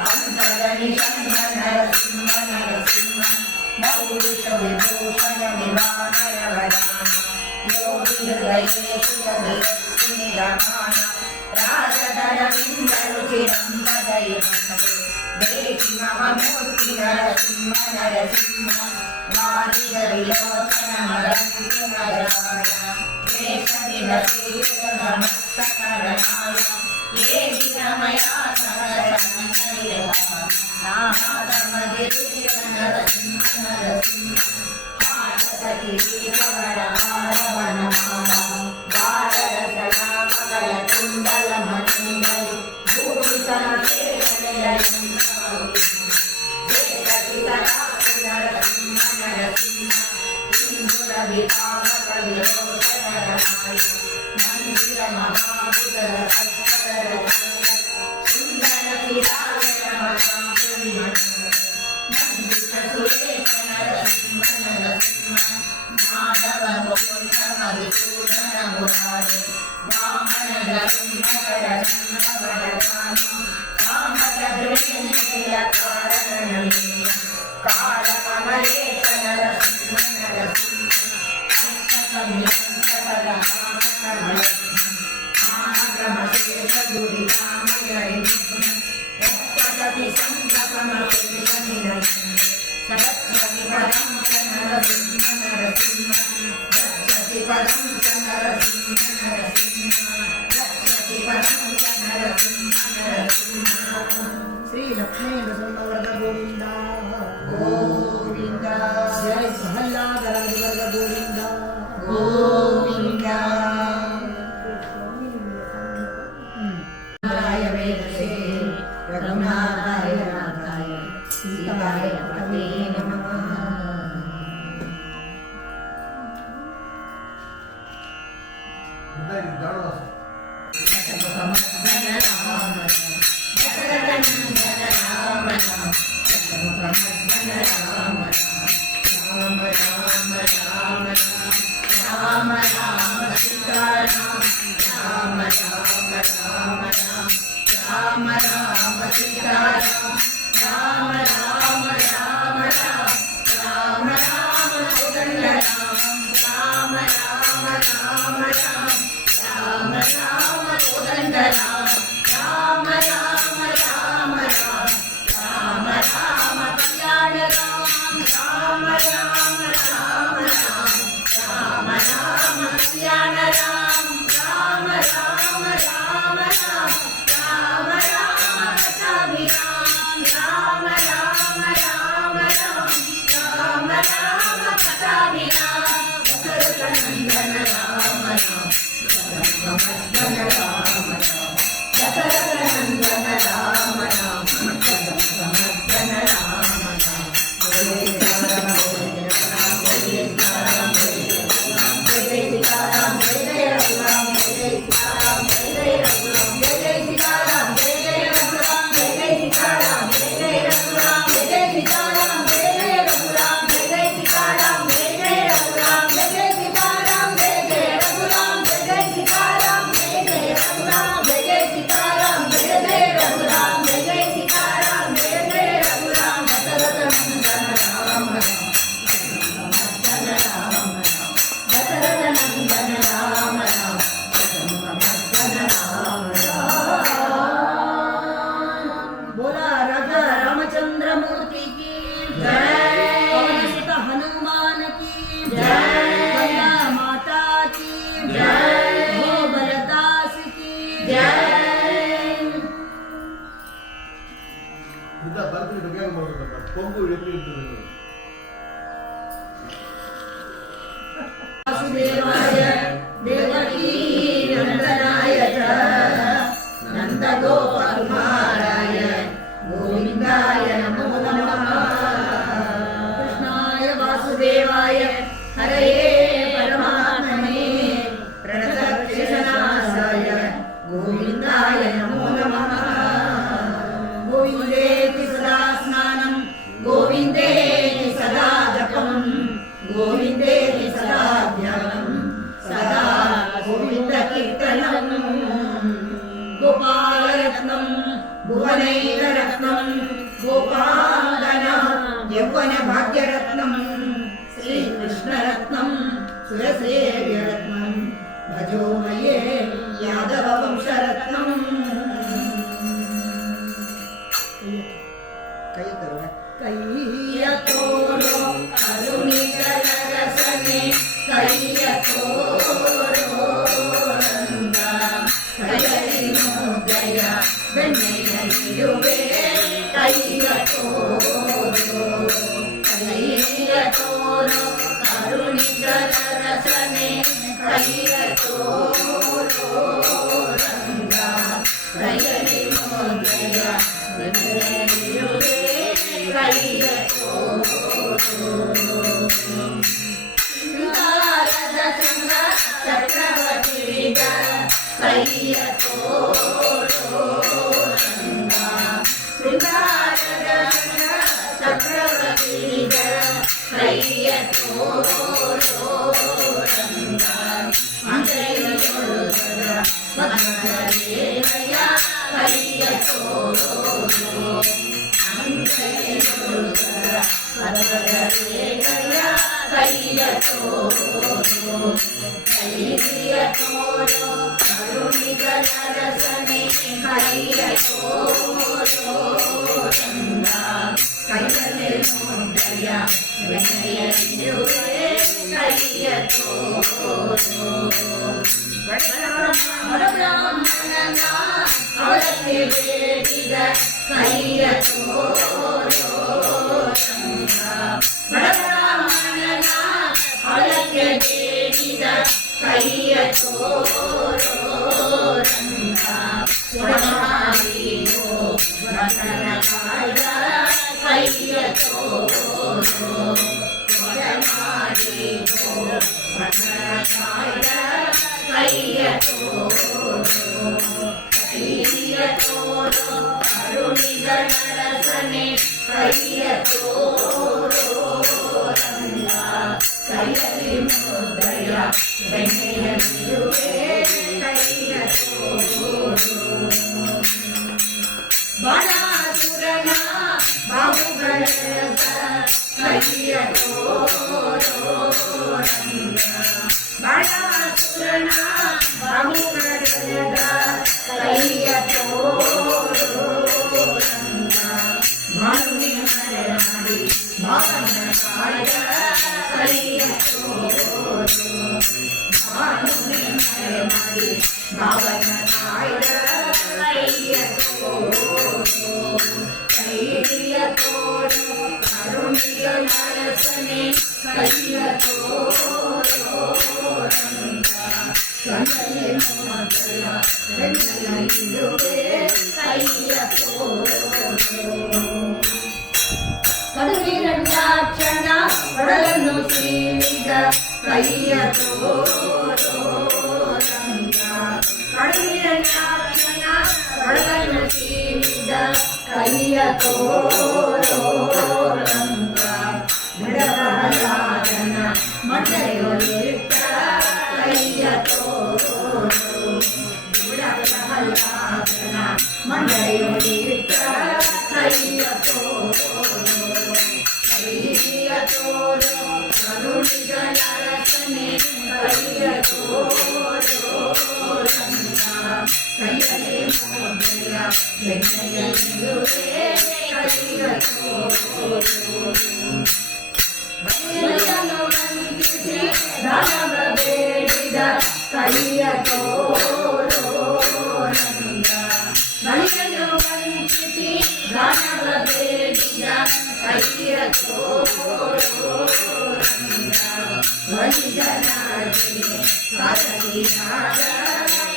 ಅಂತರ ನಿಷಂಗ ನರಸಿಂಹ ನರಸಿಂಹ ಮೌರುಷ ವಿಭೂಷಣ ನಿವಾನಯ ವರಾನ ಯೋಗಿ ಹೃದಯೇಶು ನಿರಮಾನ ರಾಜಧರ ವಿಂದರು ಚಿರಂಬದೈವಂತೆ ದೇಹಿ ಮಮ ಮೂರ್ತಿ ನರಸಿಂಹ ನರಸಿಂಹ ವಾರಿದ ವಿಲೋಚನ ಮರಂತು ನರಾಯ ಕೇಶವಿ ನಸೀರ ನಮಸ್ತಕರಣಾಯ ಏಹಿ ರಮಯಾ ನಾದ ಮದಿರುಚಿರ ನರಸಿಂಹ ನರಸಿಂಹ ಭಾರತ ಕಿರೀಟವರ ಮಾರವನಮಾಲ ಭಾರತ ಸಲಾಮಕಲ ಕುಂಡಲ ಮಂಡಲಿ ಭೂಷಿತನ ಕೇಶನೆಯ ನರಸಿಂಹ ನರಸಿಂಹ ಇಂದುರ ವಿಭಾವಕ ವಿರೋಚನರಾಯ ಮಂದಿರ ಮಹಾಬುಧರ ಸತ್ವರ ಸುಂದರ ಕಿರಾಯ ಮಂದಿರ ಸುರೇಶ ನರಸಿಂಹ ನರಸಿಂಹ श्री लक्ष्मी नृसिंहवर्ग गोविंद गोविंद जय प्रहलाद राजवर्ग गोविंद गोविंद वेदसे रघुनाथाय नाथाय सीताय पते नमः वासुदेवाय देवकी नंदनाय च नंदगोपकुमाराय गोविन्दाय नमो नमः कृष्णाय वासुदेवाय हरये परमात्मने प्रणतकृष्णनाशाय गोविन्दाय नमो नमः गोविन्देति सदा स्नानं गोविन्देति सदा जपं गोविन्देति सदा ध्यानं सदा गोविन्दकीर्तनं गोपालरत्नं भुवनैकरत्नं गोपाङ्गनं यौवनभाग्यरत्नं श्रीकृष्णरत्नं सुरसेव्यरत्नं भजो मये यादववंशरत्नम् ಕೈಯತೋರೋ ಕರುಣಿಕರಸನೆ ಕೈಯತೋರೋ ನಂದ ಕೈಯಲಿನೋದಯ ಬೆಣ್ಣೆಯಲ್ಲಿರುವೆ ಕೈಯತೋರೋ ಕೈಯತೋರೋ ಕರುಣಿಕರಸನೆ ಕೈಯತೋರೋ ನಂದ ಕೈಯಲಿನೋದಯ ಬೆಣ್ಣೆಯಲ್ಲಿರುವೆ ಶೃಂಗಾರದ ಸಂಗ ಚಕ್ರವರ್ತಿಗ ಕೈಯ ತೋರೋ ರಂಗ ಶೃಂಗಾರದ ಸಂಗ ಚಕ್ರವರ್ತಿಗ ಕೈಯ ತೋರೋ ರಂಗ ಕೈಯ ತೋರೋ ಕರುಣಿಗಳ ರಸನೆ ಕೈಯ ತೋರೋ ಕೈಯಲ್ಲಿ ಮುದ್ರೆಯ ಬೆಣ್ಣೆಯಲ್ಲಿರುವೆ ಕೈಯ ತೋರೋ ಬಡಬ್ರಾಹ್ಮಣನ ಅವಕ್ಕೆ ಬೇಡಿದ ಕೈಯ ತೋರೋ ಬಡಬ್ರಾಹ್ಮಣನ ಅವಕ್ಕೆ ಬೇಡಿದ ಕೈಯ ತೋರೋ ಸುಡಮಾಡಿಯೋ ವ್ರತನ ಕಾಯ್ದ ಕೈಯ ತೋರೋ ಸುಡಮಾಡಿಯೋ ವ್ರತನ ಕಾಯ್ದ ಕೈಯ ತೋರೋ ಕೈಯ ತೋರೋ ಕರುಣಿಗಳ ರಸನೆ ಕೈಯ ತೋರೋ ಕೈಯಲ್ಲಿ ಮುದ್ರೆಯ ಬೆಣ್ಣೆಯಲ್ಲಿರುವೆ ಕೈಯ ತೋರೋ ಬಾಣಾಸುರನ ಬಾಹುಗಳೆಳೆದ ಕೈಯ ತೋರೋ ಬಾಣಾಸುರನ ಬಾಹುಗಳೆಳೆದ ಕೈಯ ತೋರೋ ಮಾರುನಿ ಮರೆ ಮಾಡಿ ಮಾವನ ಕಾಯ್ದ ಕೈಯ ತೋರೋ ಮಾರುನಿ ಮರೆ ಮಾಡಿ ಮಾವನ ಕಾಯ್ದ ಕೈಯ ತೋರೋ ಕೈಯ ತೋರೋ ಕರುಣಿಗಳ ರಸನೆ ಕೈಯ ತೋರೋ ಕೈಯಲ್ಲಿ ಮುದ್ರೆಯ ಬೆಣ್ಣೆಯಲ್ಲಿರುವೆ ಕೈಯ ತೋರೋ ಕಡುಹಿರಣ್ಯಾಕ್ಷಣ ಒಡಲನ್ನು ಸೀಳಿದ ಕೈಯ ತೋರೋ ಕಡುಹಿರಣ್ಯಾಕ್ಷಣ ಒಡಲನ್ನು ಸೀಳಿದ ಕೈಯ ತೋರೋ ಬಿಡಬಾರದನ ಮಂಡೆಯೊಲಿಟ್ಟ ಕೈಯ ತೋರೋ ಬಿಡಬಾರದನ ಮಂಡೆಯೊಲಿಟ್ಟ ಕೈಯ ತೋರೋ ಕೈಯ ತೋರೋ ಕರುಣಿಗಳ ರಸನೆ ಕೈಯ ತೋರೋ ಕೈಯಲ್ಲಿ ಮುದ್ರೆಯ ಬೆಣ್ಣೆಯಲ್ಲಿರುವೆ ಕೈಯ ತೋರೋ ಬಲಿಯನ್ನು ವಂದಿಸಿ ದಾನವ ಬೇಡಿದ ಕೈಯ ತೋರೋ ಬಲಿಯನ್ನು ವಂದಿಸಿ ದಾನವ ಬೇಡಿದ ಕೈಯ ತೋರೋ ಬಲಿದನಾಗಿಯೇ ಕರಗಿನಾದ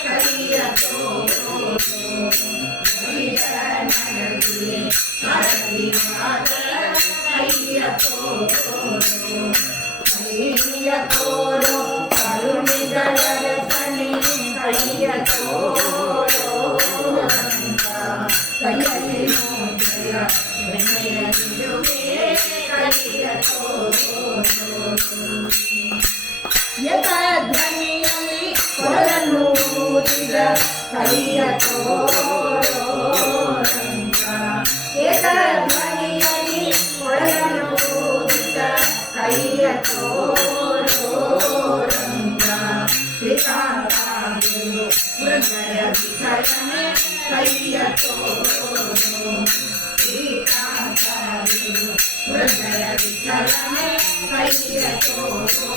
ಕೈಯ ತೋರೋ ಬಲಿದನಾಗಿಯೇ ಕರಗಿನಾದ ಕೈಯ ತೋರೋ ಕೈಯ ತೋರೋ ಕರುಣಿಗಳ ರಸನೆ ಕೈಯ ತೋರೋ ಕೈಯಲ್ಲಿ ಮುದ್ರೆಯ ಬೆಣ್ಣೆಯಲ್ಲಿರುವೆ ಕೈಯ ತೋರೋ ಏಕಧ್ವನಿಯಲ್ಲಿ ಕೊಡಲನ್ನು ಊದಿದ ಕೈಯ ತೋರೋ ಏಕಧ್ವನಿಯಲ್ಲಿ ಕೊಡಲನ್ನು ಊದಿದ ಕೈಯ ತೋರೋ ಶ್ರೀಕಾಂತಾಗಿರು ಹೃದಯ ವಿಚಲನೆ ಕೈಯ ತೋರೋ ಶ್ರೀಕಾಂತಾಗಿರು ಹೃದಯ ವಿಚಲನೆ ಕೈಯ ತೋರೋ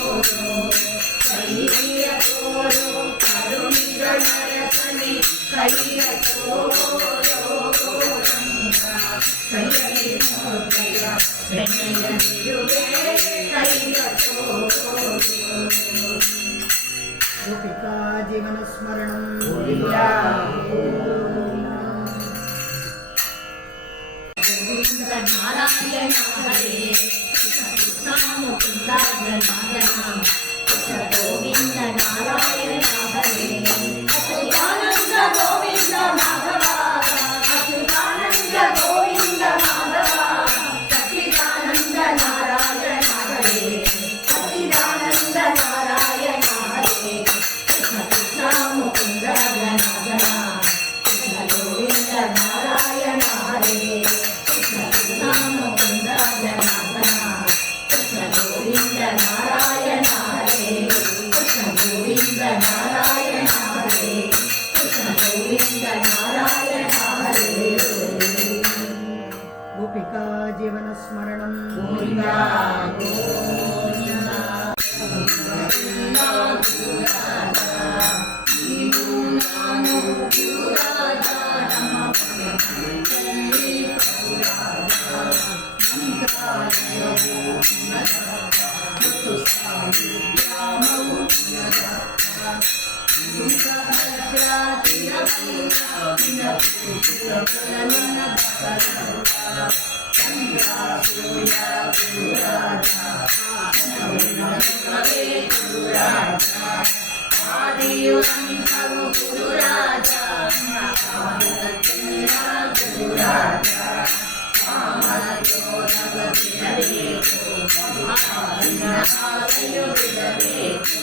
ಕೈಯ ತೋರೋ ಕರುಣಿಗಳ ರಸನೆ ಕೈಯ ತೋರೋ ಕೈಯಲ್ಲಿ ಮುದ್ರೆಯ ಬೆಣ್ಣೆಯಲ್ಲಿರುವೆ ಕೈಯ ತೋರೋ ಗೋಪಿಕಾ ಜೀವನ ಸ್ಮರಣಂ ನಾರಾಯಣ ಹರೇ ಮುಕುಂದ ಗುರುರಾಜ ನೀನು ನಾನು ಗುರುರಾಜ ನಮ್ಮ ಮನೆಯಲ್ಲಿ ಗುರುರಾಜ ಮಂತ್ರಾಲಯವು ಮತ್ತು ಸಾಹಿತ್ಯಮವು ತುಂಗಭದ್ರಾ ತೀರವೈನ ಚಂದ್ರಾಸೂಯ ಗುರುರಾಜ ಗುರುರಾಜ ಆದಿಯು ಅಂತವು ಗುರುರಾಜ ಗುರುರಾಜ ಕಾಮಯೋಧವಿರಬೇಕು ಆಸೆಯು ಬಿಡಬೇಕು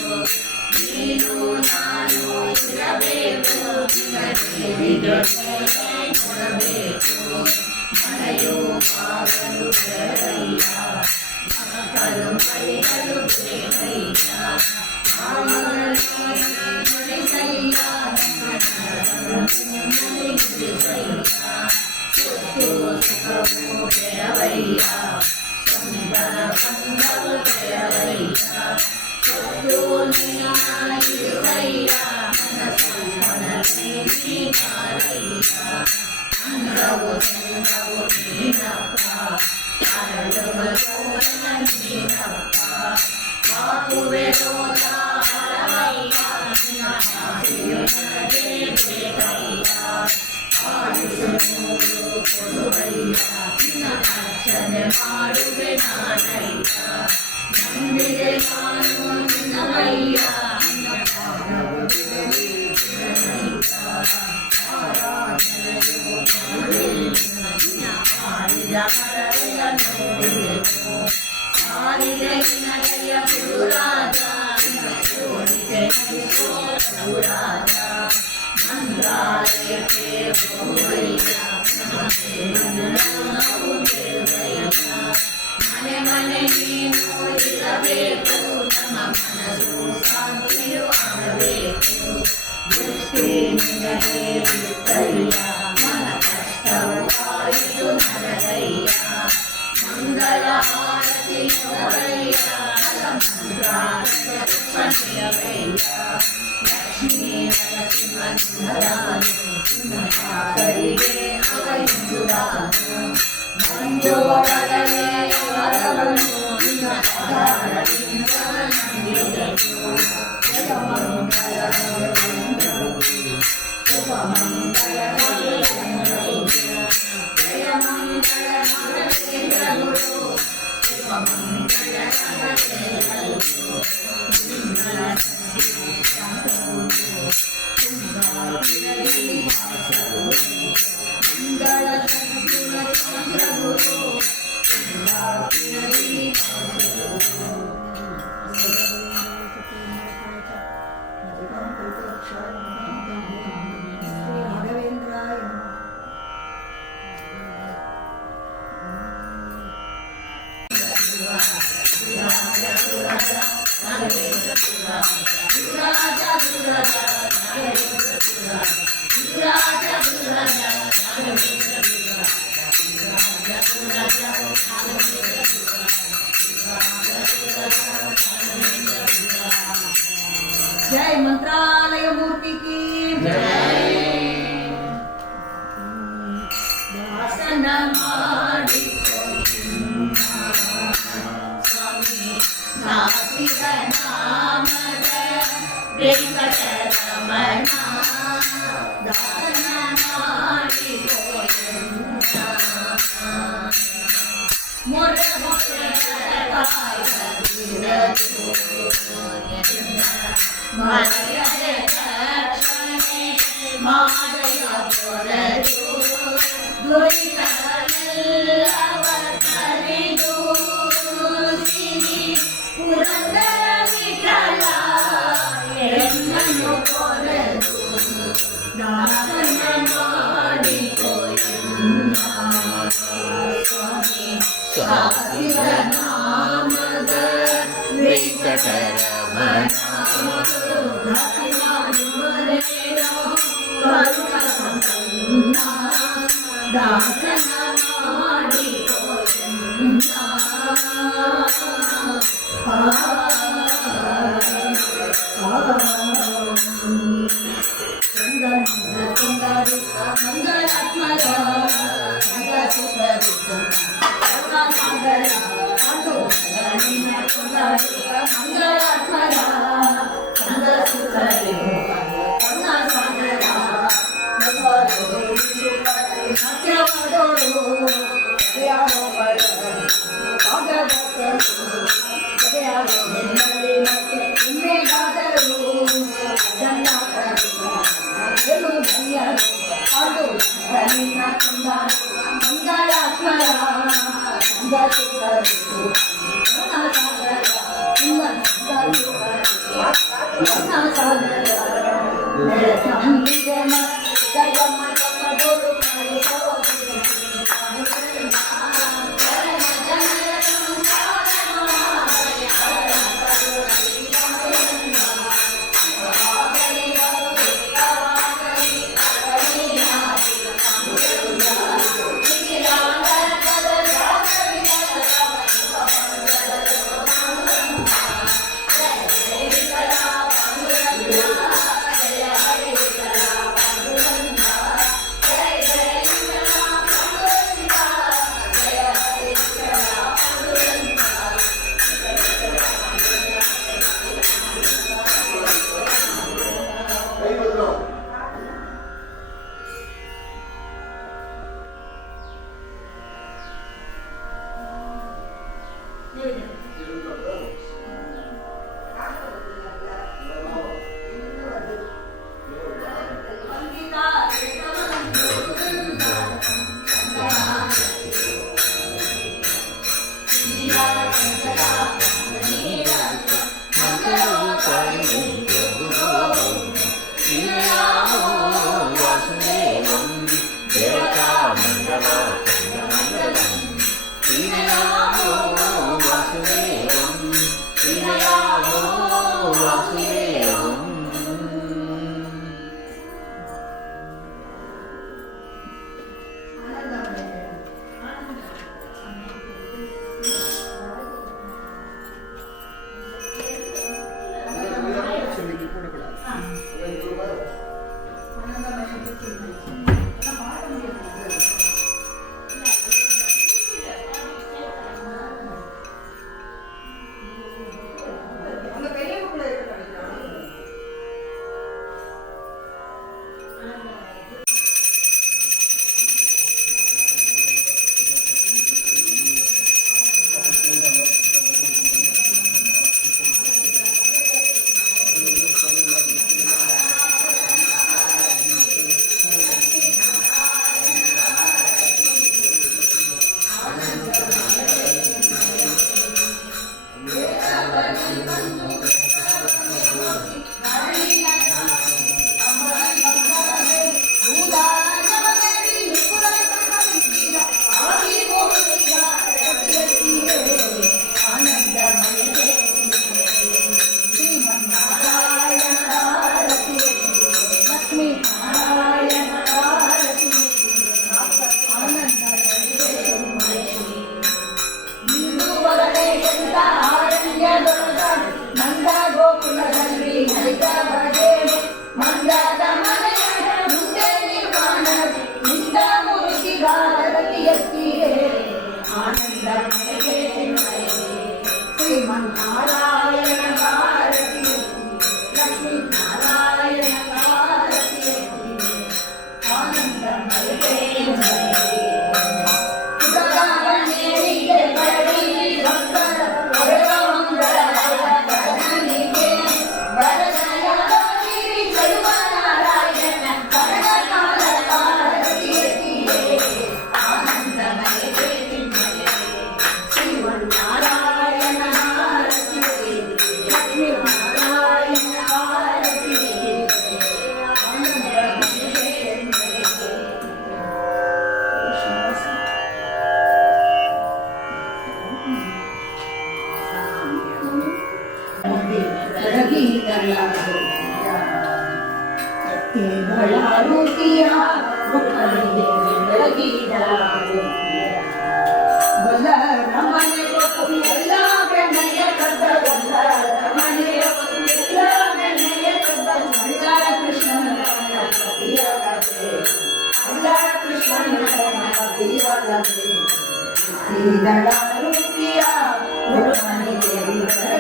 ನೀನು ನಾನು ಇರಬೇಕು ಕೊಡಬೇಕು ಮನೆಯು ಆಗಲು ಬೇಡಯ್ಯ ಮಕ್ಕಳು ಮರಿಗಳು ಬೇಡಯ್ಯ ನಡೆಸಯ್ಯ ಸುಖವು ಬೇಡವಯ್ಯ ಸುಂದರ ಬಂಧವು ಬೇಡವಯ್ಯ ಸೊತ್ತು ನೀನಾಗಿರುವಯ್ಯ ಮನಸ್ಸು ಮನಸ್ಸಿ ಕಾರಯ್ಯ ಅಂಗವು ಚಂದ್ರವು ನೀನಪ್ಪ ಅರಳುವ ಲೋಲ ನೀನಪ್ಪ ಕಾಕುವೆ ಲೋಲ ಹರವಯ್ಯ ನನಗೆ ಬೇಕಯ್ಯ ಆಯುಷು ನೂರು ಕೊಡುವಯ್ಯ ನಿನ್ನ ಅರ್ಚನೆ ಮಾಡುವೆ ನಾನಯ್ಯ ನಂಬಿದೆ ನಾನು ನಿನ್ನವಯ್ಯ ನಿನ್ನ ಪಾದವು ಬಿಡಲಿ ಬಿಡಲಯ್ಯ ಆರಾಧನೆಯು ನಿನ್ನ ಮಾಡಿದ ಮರವೆಯ ನೋಡಿದೆನು ಸಾರಿದೆ ನಿನಗೆಯ ಗುರುರಾಜ ಜೋಡಿದೆ ನಡಿಸೋ ಗುರುರಾಜ ಮಂತ್ರಾಲಯಕ್ಕೆ ಹೋಗಯ್ಯ ನಾವು ದೇವಯ್ಯ ಮನೆ ಮನೆ ನೀನು ಇರಬೇಕು ನಮ್ಮ ಮನಸ್ಸು ಶಾಂತಿಯು ಆಗಬೇಕು ದೃಷ್ಟಿ ನಿನಗೆ ಬಿಟ್ಟಯ್ಯ ಮನ ಕಷ್ಟವು ಆಯಿತು ನನಗಯ್ಯ ಮಂಗಳ ಆರತಿ ನೋಡಯ್ಯ ಮಂತ್ರಾಲಯವಯ್ಯ ಲಕ್ಷ್ಮೀ ನರಸಿಂಹರಿಗೆ ಅವಯುಂದುರಾನು ಮಂಜುವರನೆ ವರವನು ನಿನ್ನ ಪದಾರದಿಂದ ನಂಬಿದೆನು ಜಯಮಂಗಳ ಶುಭಮಂಗಳ ಜಯಮಂಗಳ ನರಸಿಂಹ ಗುರು ಶುಭಮಂಗಳ जय मंत्रालय मूर्ति की दासन माडी स्वामी सासिग नामद वेंकटरमण दासन माडी मोर ಮರೆಯದೆ ರಕ್ಷಣೆ ಮಾಡಯ ಪೊರೆದು ದುರಿತಗಳೆಲ್ಲವ ಕರೆದು ಸಿರಿ ಪುರಂದರ ವಿಠಲ ಎನ್ನನ್ನು ಪೊರೆದು ದಾಸನ ಮಾಡಿಕೊಳ್ಳ ಸ್ವಾಮಿ ಸಾಸಿಗ ನಾಮದ ವೆಂಕಟರಮಣ ದಾಸನ ಮಾಡಿ ಮಂಗಳಾತ್ಮರ ಸಂಗ ಸುಖರೇ ಕರ್ಣ ಸಾಗರ ಸತ್ಯವಾದೋಳು ಯಾರೋ ಇನ್ನೇಗಾದರೂ ಅದನ್ನ ಏನು ಧನ್ಯರು ಅದು ಧನಿನ ಕಂದ ಮಂಗಳಾತ್ಮರ ಸಂಗ ಸುಖರಿತು ಕರ್ಣ ಸಾಗರ ಇಲ್ಲ ಕರ್ಣ ಸಾಗರ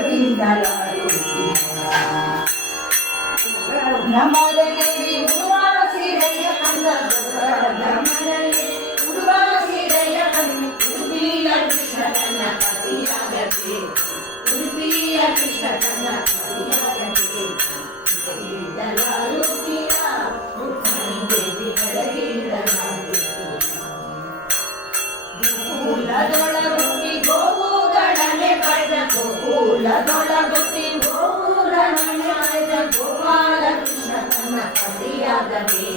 Tidak ನಮದಲ್ಲಿ ಉಡುವ ಸೀರೆಯ ನಮದಲ್ಲಿ ಉಡುವ ಸೀರೆಯ ಉಡುಪಿಯ ಕೃಷ್ಣ ತನ್ನ ಪತಿಯಾಗಲಿ ಉಡುಪಿಯ ಕೃಷ್ಣ ತನ್ನ ಪತಿಯಾಗಲಿ ದಲಾಲುಕಿಯ ರುಕ್ಮಿಣಿ ದೇವಿ ಗೋಕುಲದೊಳಗುಟ್ಟಿ ಗೋವುಗಳನೆ ಕಾಯ್ದ ಗೋಕುಲದೊಳಗುಟ್ಟಿ ಗೋವುಗಳನೆ ಕಾಯ್ದ ಗೋಪಾಲ ಕೃಷ್ಣ ತನ್ನ ಪತಿಯಾಗಲಿ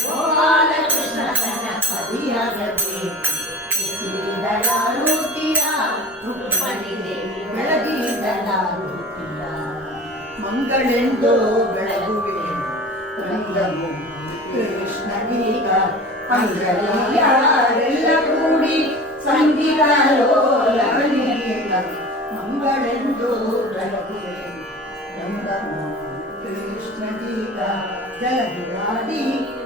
ಗೋಪಾಲ ಕೃಷ್ಣ ತನ್ನ ಪತಿಯಾಗಲಿ ದಲಾಲುಕಿಯ ರುಕ್ಮಿಣಿ ದೇವಿ ಬೆಳಗಿದಲಾಲುಕಿಯ ಮಂಗಳೆಂದು ಬೆಳಗುವೆ ರಂಗಮು ಕೃಷ್ಣನೀಗ ಅಂಗಡಿಯಾರೆಲ್ಲ ಕೂಡಿ ಸಂಗೀತ ಲೋಲನೀಗ ಮಂಗಳೆಂದು ಬೆಳಗುವೆ ರಂಗಮು ಕೃಷ್ಣನೀಗ ಜಲದುರಾಡಿ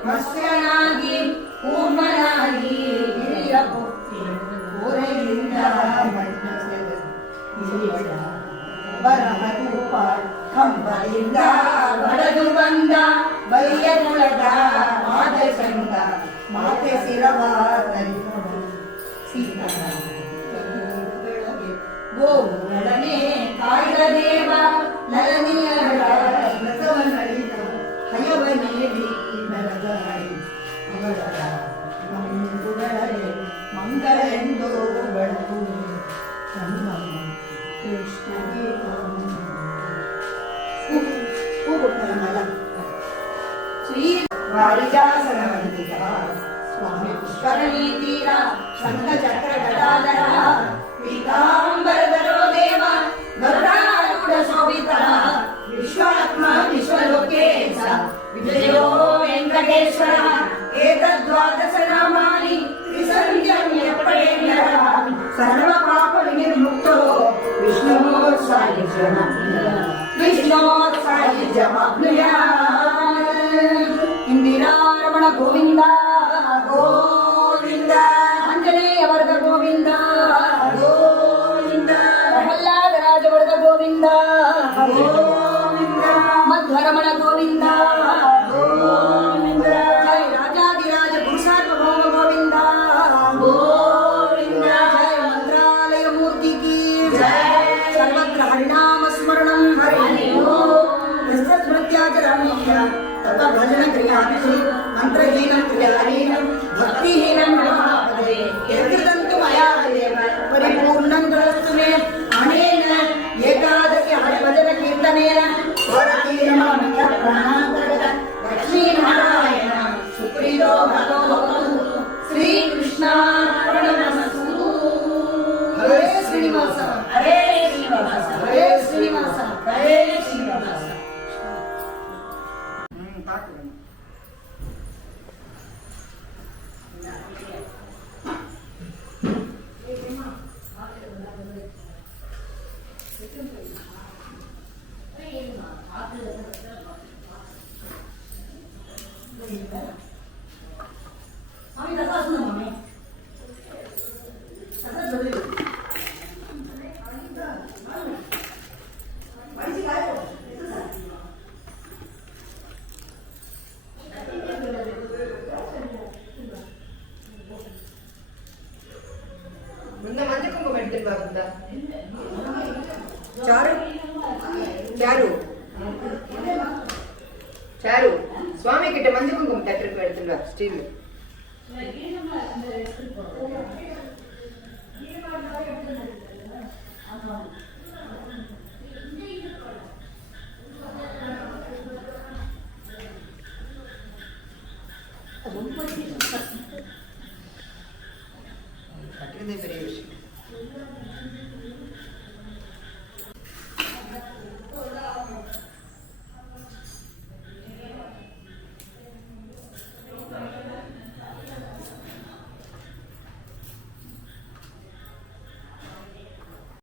ಮತ್ಸ್ಯನಾಗಿ ಕೂರ್ಮನಾಗಿ ಹಿರಿಯ ಭಕ್ತಿ ಕೋರೆಯಿಂದ ಮಣ್ಣ ಬರಹರೂಪ ಕಂಬರಿಂದ ಬಡದು ಬಂದ ಬಲಿಯ ಕುಳದ ಮಾತೆ ಸಂಗ ಮಾತೆ ಸಿರವ ಗೋವುಗಳನೆ ಕಾಯ್ದ ದೇವ ನರನಿಯರ ವ್ರತವನ್ನಳಿದ ಹಯವನೇರಿ ನರಗಳಿ ಅವರ ಮಂಗುಗಳನೆ ಮಂಗಳೆಂದು ಬೆಳಗುವೆ ಕೃಷ್ಣಗೆ ಶ್ರೀ ವಾರಿಜಾಸನ ವಂದಿತ ಸ್ವಾಮಿ ಪುಷ್ಕರಣಿ ತೀರ ಶಂಖ ಚಕ್ರ ಗದಾಧರ ಪೀತಾಂಬರಧರೋ ದೇವ ಗರುಡಾರೂಢ ಶೋಭಿತ ವಿಶ್ವಾತ್ಮ ವಿಶ್ವಲೋಕೇಶ ವಿಜಯೋ ವೆಂಕಟೇಶ್ವರ ಏತದ್ವಾದಶ ನಾಮಾನಿ ತ್ರಿಸಂಧ್ಯಮ್ಯ ಪಡೆಯರ ಸರ್ವ ಪಾಪ ವಿನಿರ್ಮುಕ್ತೋ ವಿಷ್ಣು ಸಾಯುಜ್ಯಮಾಪ್ನುಯ ಇಂದಿರಾ ರಮಣ ಗೋವಿಂದ ಗೋವಿಂದ ಆಂಜನೇಯ ವರ್ಗ ಗೋವಿಂದ ಗೋವಿಂದ ಪ್ರಹ್ಲಾದ ರಾಜವರ್ಗ ಗೋವಿಂದ ಗೋವಿಂದ ಮಧ್ವರಮಣ ಗೋವಿಂದ ಗೋವಿಂದ ಜಯ ರಾಜಾದಿರಾಜ ಪುರುಷಾರ್ವಭೌಮ ಗೋವಿಂದ ಗೋವಿಂದ ಜಯ ಮಂತ್ರಾಲಯ ಮೂರ್ತಿ ಕಿ ಜಯ ಸರ್ವತ್ರ ಹರಿನಾಮ ಸ್ಮರಣಂ ಹರಿ ಓಂ ಸ್ಮೃತ್ಯಾಚರಣೀಯ ತತ ಭಜನ ಕ್ರಿಯಾಭಿಷಿ ಮಂತ್ರಹೀನಂ ಕ್ರಿಯಾಹೀನಂ ಭಕ್ತಿಹೀನಂ ಮಹಾಪದೇ ಯತ್ಕೃತಂತು ಮಯಾ ದೇವ ಪರಿಪೂರ್ಣಂ ತರಸ್ತು ಮೇ ಅನೇನ ಏಕಾದಶಿ ಹರಿಭಜನ ಕೀರ್ತನೇನ ಸ್ವರತೀರ್ಮಾನ್ಯ ಪ್ರಾಣಾಂತರ್ಗತ ಲಕ್ಷ್ಮೀನಾರಾಯಣ ಸುಪ್ರೀದೋ ಭಗವೋ ಶ್ರೀ ಕೃಷ್ಣಾರ್ಪಣಮಸ್ತು. ಹರೇ ಶ್ರೀನಿವಾಸ ಹರೇ ಶ್ರೀನಿವಾಸ ಹರೇ ಶ್ರೀನಿವಾಸ ಹರೇ ಶ್ರೀನಿವಾಸ. ಮುಂದೆ ಮಂಜು ಕುಂಕುಮ ಇಡ್ತಿಲ್ವಾ ಬುದ್ಧ? ಚಾರು ಚಾರು ಚಾರು ಸ್ವಾಮಿ ಕಿಟ್ಟ ಮಂಜು ಕುಂಕುಮ ತಟ್ಟಕ್ಕೆ ಇಡ್ತಿಲ್ವಾ ಸ್ಟೀಲ್? ಕಟ್ಟಿದೆ ಬೇರೆ